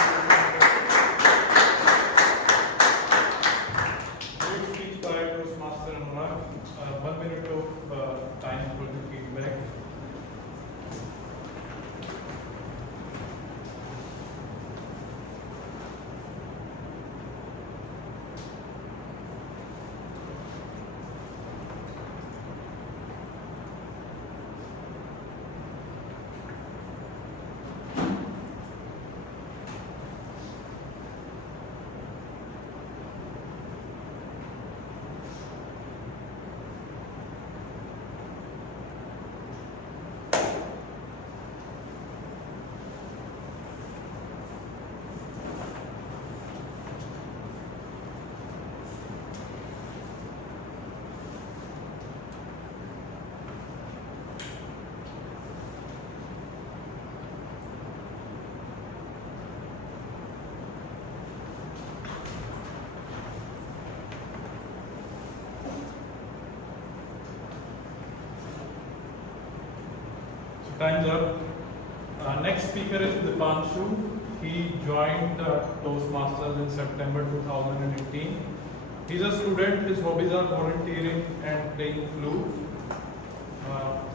Good speech by Toastmaster Anurag. 1 minute of time for the feedback. Time's up. Next speaker is Dipanshu. He joined Toastmasters in September 2018. He's a student. His hobbies are volunteering and playing flute.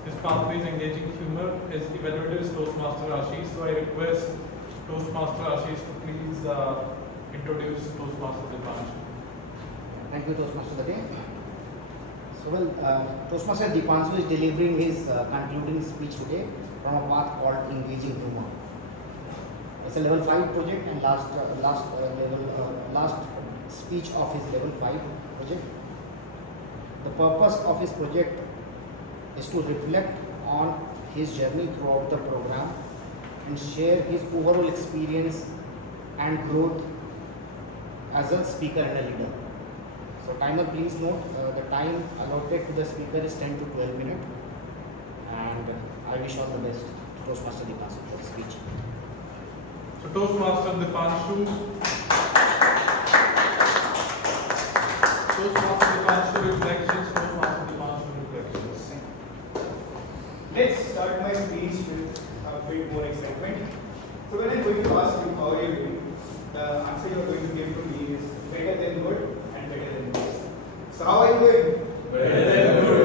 His pathway is engaging humor. His evaluator is Toastmaster Ashish. So I request Toastmaster Ashish to please introduce Toastmaster Dipanshu. Thank you, Toastmaster Dave. So, Toastmaster Dipanshu is delivering his concluding speech today from a path called Engaging Humor. It's a level 5 project and last speech of his level 5 project. The purpose of his project is to reflect on his journey throughout the program and share his overall experience and growth as a speaker and a leader. So timer, please note the time allotted to the speaker is 10 to 12 minutes, and I wish all the best to Toastmaster Dipanshu for the speech. So Toastmaster Dipanshu. Toastmaster Dipanshu reflections. Toastmaster Dipanshu reflections. Let's start my speech with a bit more excitement. So when I'm going to ask you how are you doing, the answer you are going to give to me is better than good and better than good. So how are you doing? Better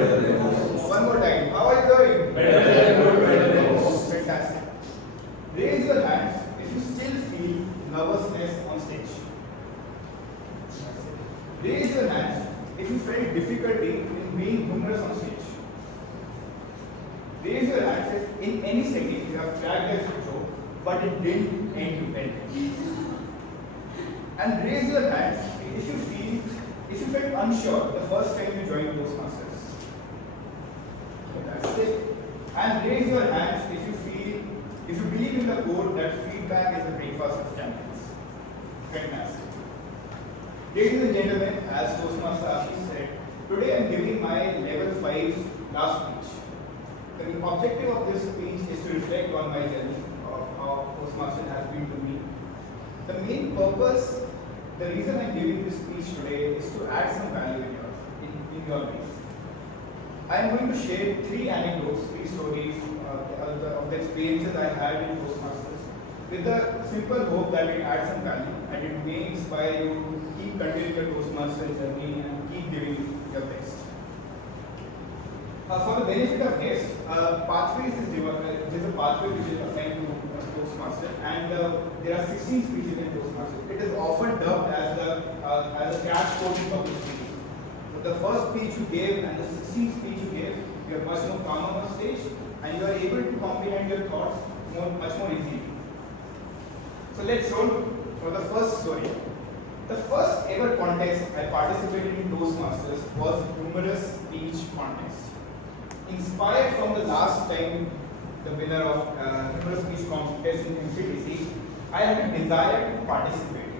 than good. One more time. How are you doing? Better than good. Better than good. Fantastic. Raise your hands if you still feel nervousness on stage. Raise your hands if you felt difficulty in being humorous on stage. Raise your hands if in any setting you have cracked a joke but it didn't end well. And raise your hands if you felt unsure the first time you joined Toastmasters. Fantastic. And raise your hands if you believe in the quote that feedback is the breakfast of champions. Fantastic. Ladies and gentlemen, as Toastmaster Ashish said, today I am giving my level 5 last speech. The objective of this speech is to reflect on my journey of how Toastmaster has been to me. The main purpose, the reason I am giving this speech today is to add some value in your life. I am going to share 3 anecdotes, 3 stories of the experiences I had in Toastmasters with the simple hope that it adds some value and it may inspire you to keep continuing your Toastmaster journey and keep giving your best. For the benefit of guests, pathways is a pathway which is assigned to Toastmaster, and there are 16 speeches in Toastmaster. It is often dubbed as a crash course in public speaking. So the first speech you gave and the 16th speech you gave, you are much more calm on stage, and you are able to comprehend your thoughts much more easily. So let's roll for the first story. The first ever contest I participated in Toastmasters was humorous speech contest. Inspired from the last time the winner of humorous speech contest in MCTC, I had a desire to participate.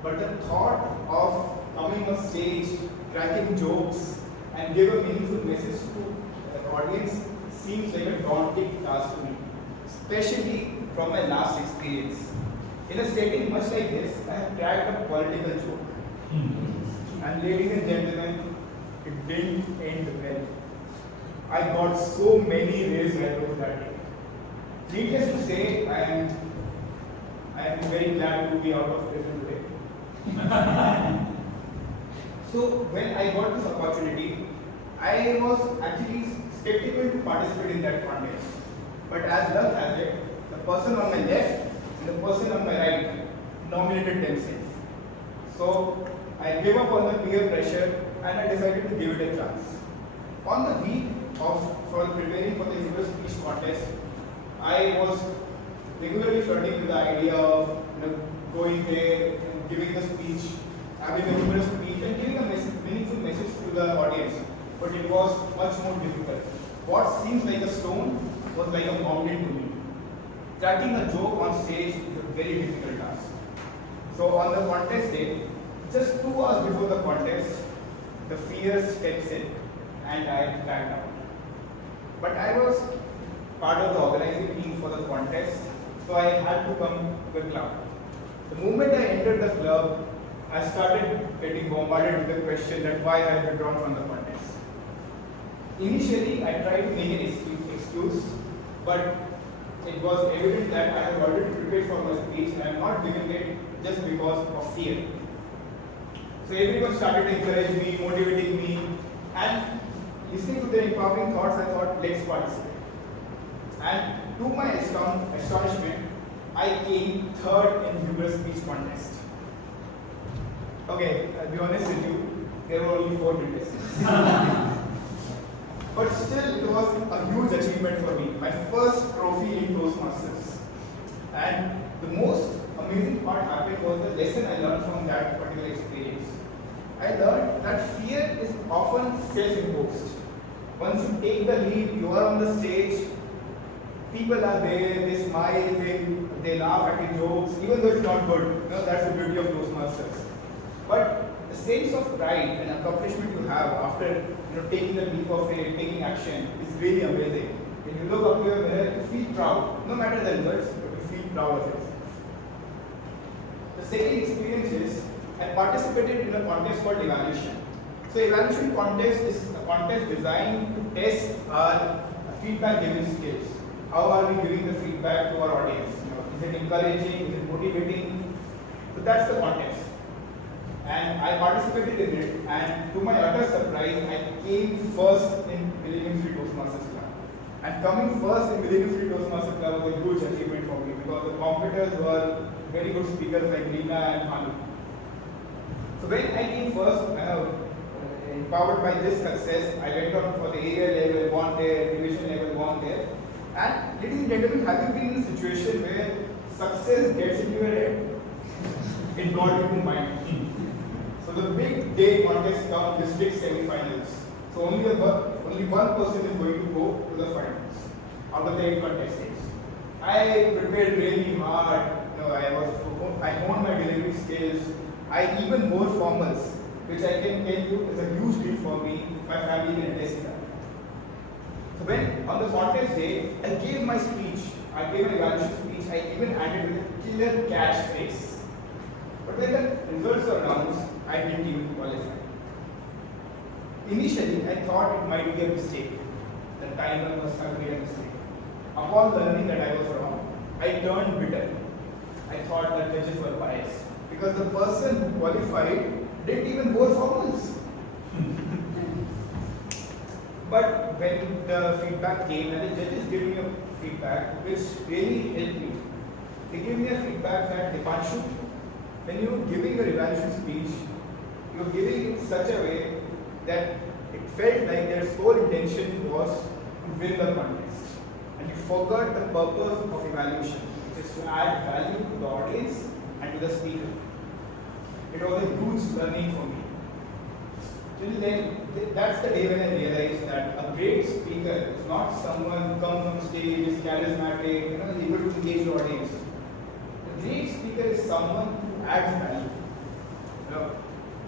But the thought of coming on stage, cracking jokes, and give a meaningful message to the audience seems like a daunting task to me, especially from my last experience. In a setting much like this, I have cracked a political joke. And ladies and gentlemen, it didn't end well. I got so many raised eyebrows that day. Needless to say, I am very glad to be out of prison today. So when I got this opportunity, I was actually skeptical to participate in that contest. But as luck has it, the person on my left and the person on my right nominated themselves. So I gave up on the peer pressure and I decided to give it a chance. On the week for preparing for the Universe Speech Contest, I was regularly flirting with the idea of going there and giving a speech, having a humorous speech and giving a meaningful message to the audience. But it was much more difficult. What seems like a stone was like a mountain to me. Cracking a joke on stage is a very difficult task. So on the contest day, just 2 hours before the contest, the fear steps in and I backed out. But I was part of the organizing team for the contest, so I had to come to the club. The moment I entered the club, I started getting bombarded with the question that why I had withdrawn from the contest. Initially, I tried to make an excuse, but it was evident that I had already prepared for my speech and I am not giving it just because of fear. So everyone started to encourage me, motivating me, and listening to their empowering thoughts, I thought, let's participate. And to my astonishment, I came third in humorous speech contest. Okay, I'll be honest with you, there were only 4 contestants. But still, it was a huge achievement for me. My first trophy in Toastmasters. And the most amazing part happened was the lesson I learned from that particular experience. I learned that fear is often self-imposed. Once you take the lead, you are on the stage, people are there, they smile, they laugh at your jokes, even though it's not good. That's the beauty of Toastmasters. But the sense of pride and accomplishment you have after taking the leap of faith, taking action is really amazing. When you look up to your mirror, you feel proud. No matter the results, but you feel proud of yourself. The second experience is I participated in a contest called evaluation. So evaluation contest is a contest designed to test our feedback giving skills. How are we giving the feedback to our audience? Is it encouraging? Is it motivating? So that's the contest. And I participated in it, and to my utter surprise, I came first in Millennium Street Toastmasters Club. And coming first in Millennium Street Toastmasters Club was a huge achievement for me because the competitors were very good speakers like Reena and Hanu. So when I came first, empowered by this success, I went on for the area level, won there, division level, won there. And ladies and gentlemen, have you been in a situation where success gets into your head? It got into mine. So the big day contest comes district semi-finals. So only one person is going to go to the finals out of the 8 contestants. I prepared really hard. I honed my delivery skills. I even wore formals, which I can tell you is a huge deal for me. My family can attest that. So when on the contest day, I gave my speech. I gave my evaluation speech. I even ended with a killer catchphrase. But when the results were announced, I didn't even qualify. Initially, I thought it might be a mistake. The timer must have made a mistake. Upon learning that I was wrong, I turned bitter. I thought that judges were biased because the person who qualified didn't even wear formals. But when the feedback came and the judges gave me a feedback which really helped me. They gave me a feedback that Dipanshu, when you're giving your evaluation speech, you're giving it in such a way that it felt like their sole intention was to win the contest. And you forgot the purpose of evaluation, which is to add value to the audience and to the speaker. It was a huge learning for me. Till then, that's the day when I realized that a great speaker is not someone who comes on stage, is charismatic, is able to engage the audience. A great speaker is someone who adds value.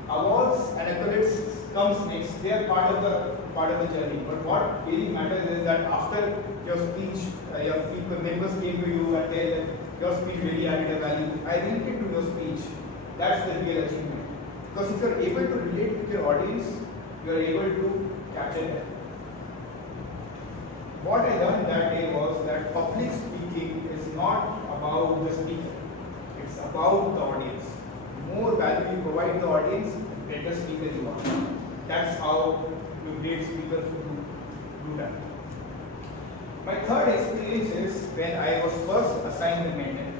Awards and accolades comes next. They are part of the journey. But what really matters is that after your speech, your people members came to you and said that your speech really added a value. I related to your speech. That's the real achievement. Because if you're able to relate with your audience, you are able to capture them. What I learned that day was that public speaking is not about the speaker, it's about the audience. More value you provide the audience, better speaker you are. That's how you great speakers do that. My third experience is when I was first assigned the mentor.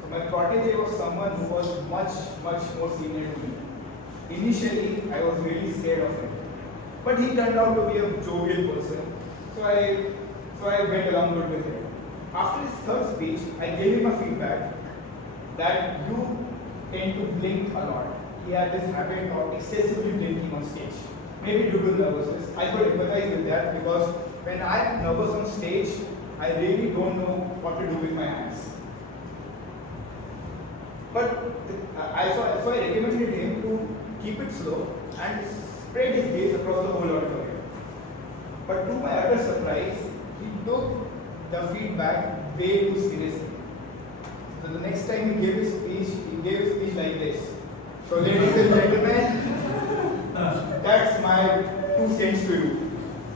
So my protege was someone who was much more senior to me. Initially, I was really scared of him, but he turned out to be a jovial person. So I went along good with him. After his third speech, I gave him a feedback that you tend to blink a lot. He had this habit of excessively blinking on stage, maybe due to nervousness. I could empathize with that because when I am nervous on stage, I really don't know what to do with my hands. But so I recommended him to keep it slow and spread his gaze across the whole auditorium. But to my utter surprise, he took the feedback way too seriously. So the next time he gave his speech like this. So ladies and gentlemen, that's my 2 cents to you.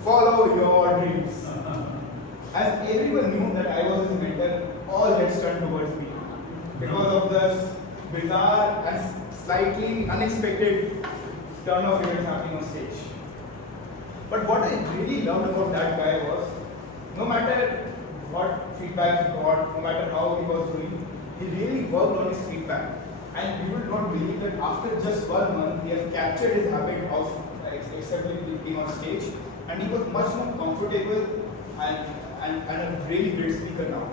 Follow your dreams. As everyone knew that I was his mentor, all heads turned towards me because of this bizarre and slightly unexpected turn of events happening on stage. But what I really loved about that guy was, no matter what feedback he got, no matter how he was doing, he really worked on his feedback. And you would not believe that after just 1 month, he has captured his habit of acceptably being on stage, and he was much more comfortable and a really great speaker now.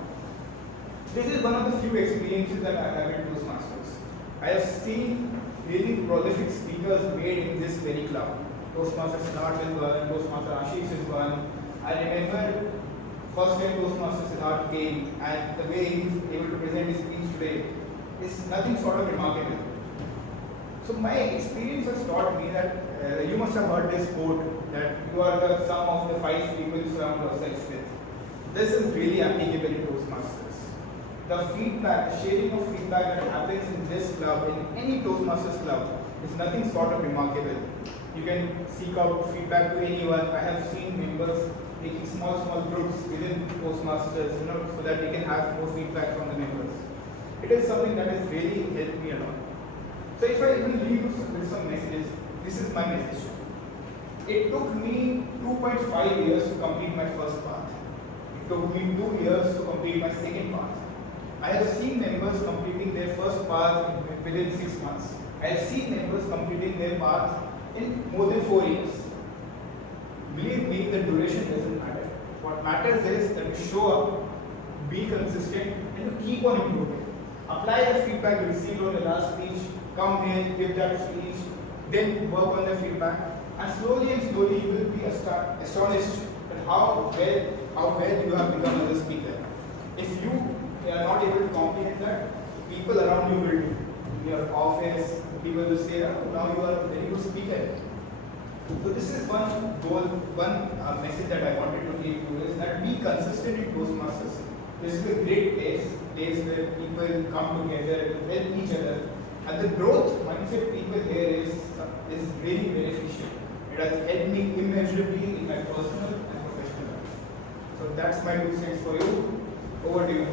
This is one of the few experiences that I have in Toastmasters. I have seen really prolific speakers made in this very club. Toastmaster Siddharth is one, Toastmaster Ashish is one. I remember first time Toastmaster Siddharth came, and the way he is able to present his speech today is nothing short of remarkable. So my experience has taught me that you must have heard this quote that you are the sum of the 5 people you surround yourself with. This is really applicable in Toastmasters. The feedback, the sharing of feedback that happens in this club, in any Toastmasters club, is nothing short of remarkable. You can seek out feedback to anyone. I have seen members making small groups within Toastmasters, so that they can have more feedback from the members. It is something that has really helped me a lot. So if I even leave you with some messages, this is my message. It took me 2.5 years to complete my first path. It took me 2 years to complete my second path. I have seen members completing their first path within 6 months. I have seen members completing their path in more than 4 years. Believe me, the duration doesn't matter. What matters is that you show up, be consistent, and to keep on improving. Apply the feedback you received on the last speech, come here, give that speech, then work on the feedback, and slowly you will be astonished at how well you have become as a speaker. If you are not able to comprehend that, people around you will do. In your office, people will say, oh, now you are a very good speaker. So this is one goal, one message that I wanted to give you is that be consistent in Toastmasters. This is a great place where people come together to help each other. And the growth mindset people here is really beneficial. It has helped me immeasurably in my personal and professional life. So that's my 2 cents for you. Over to you.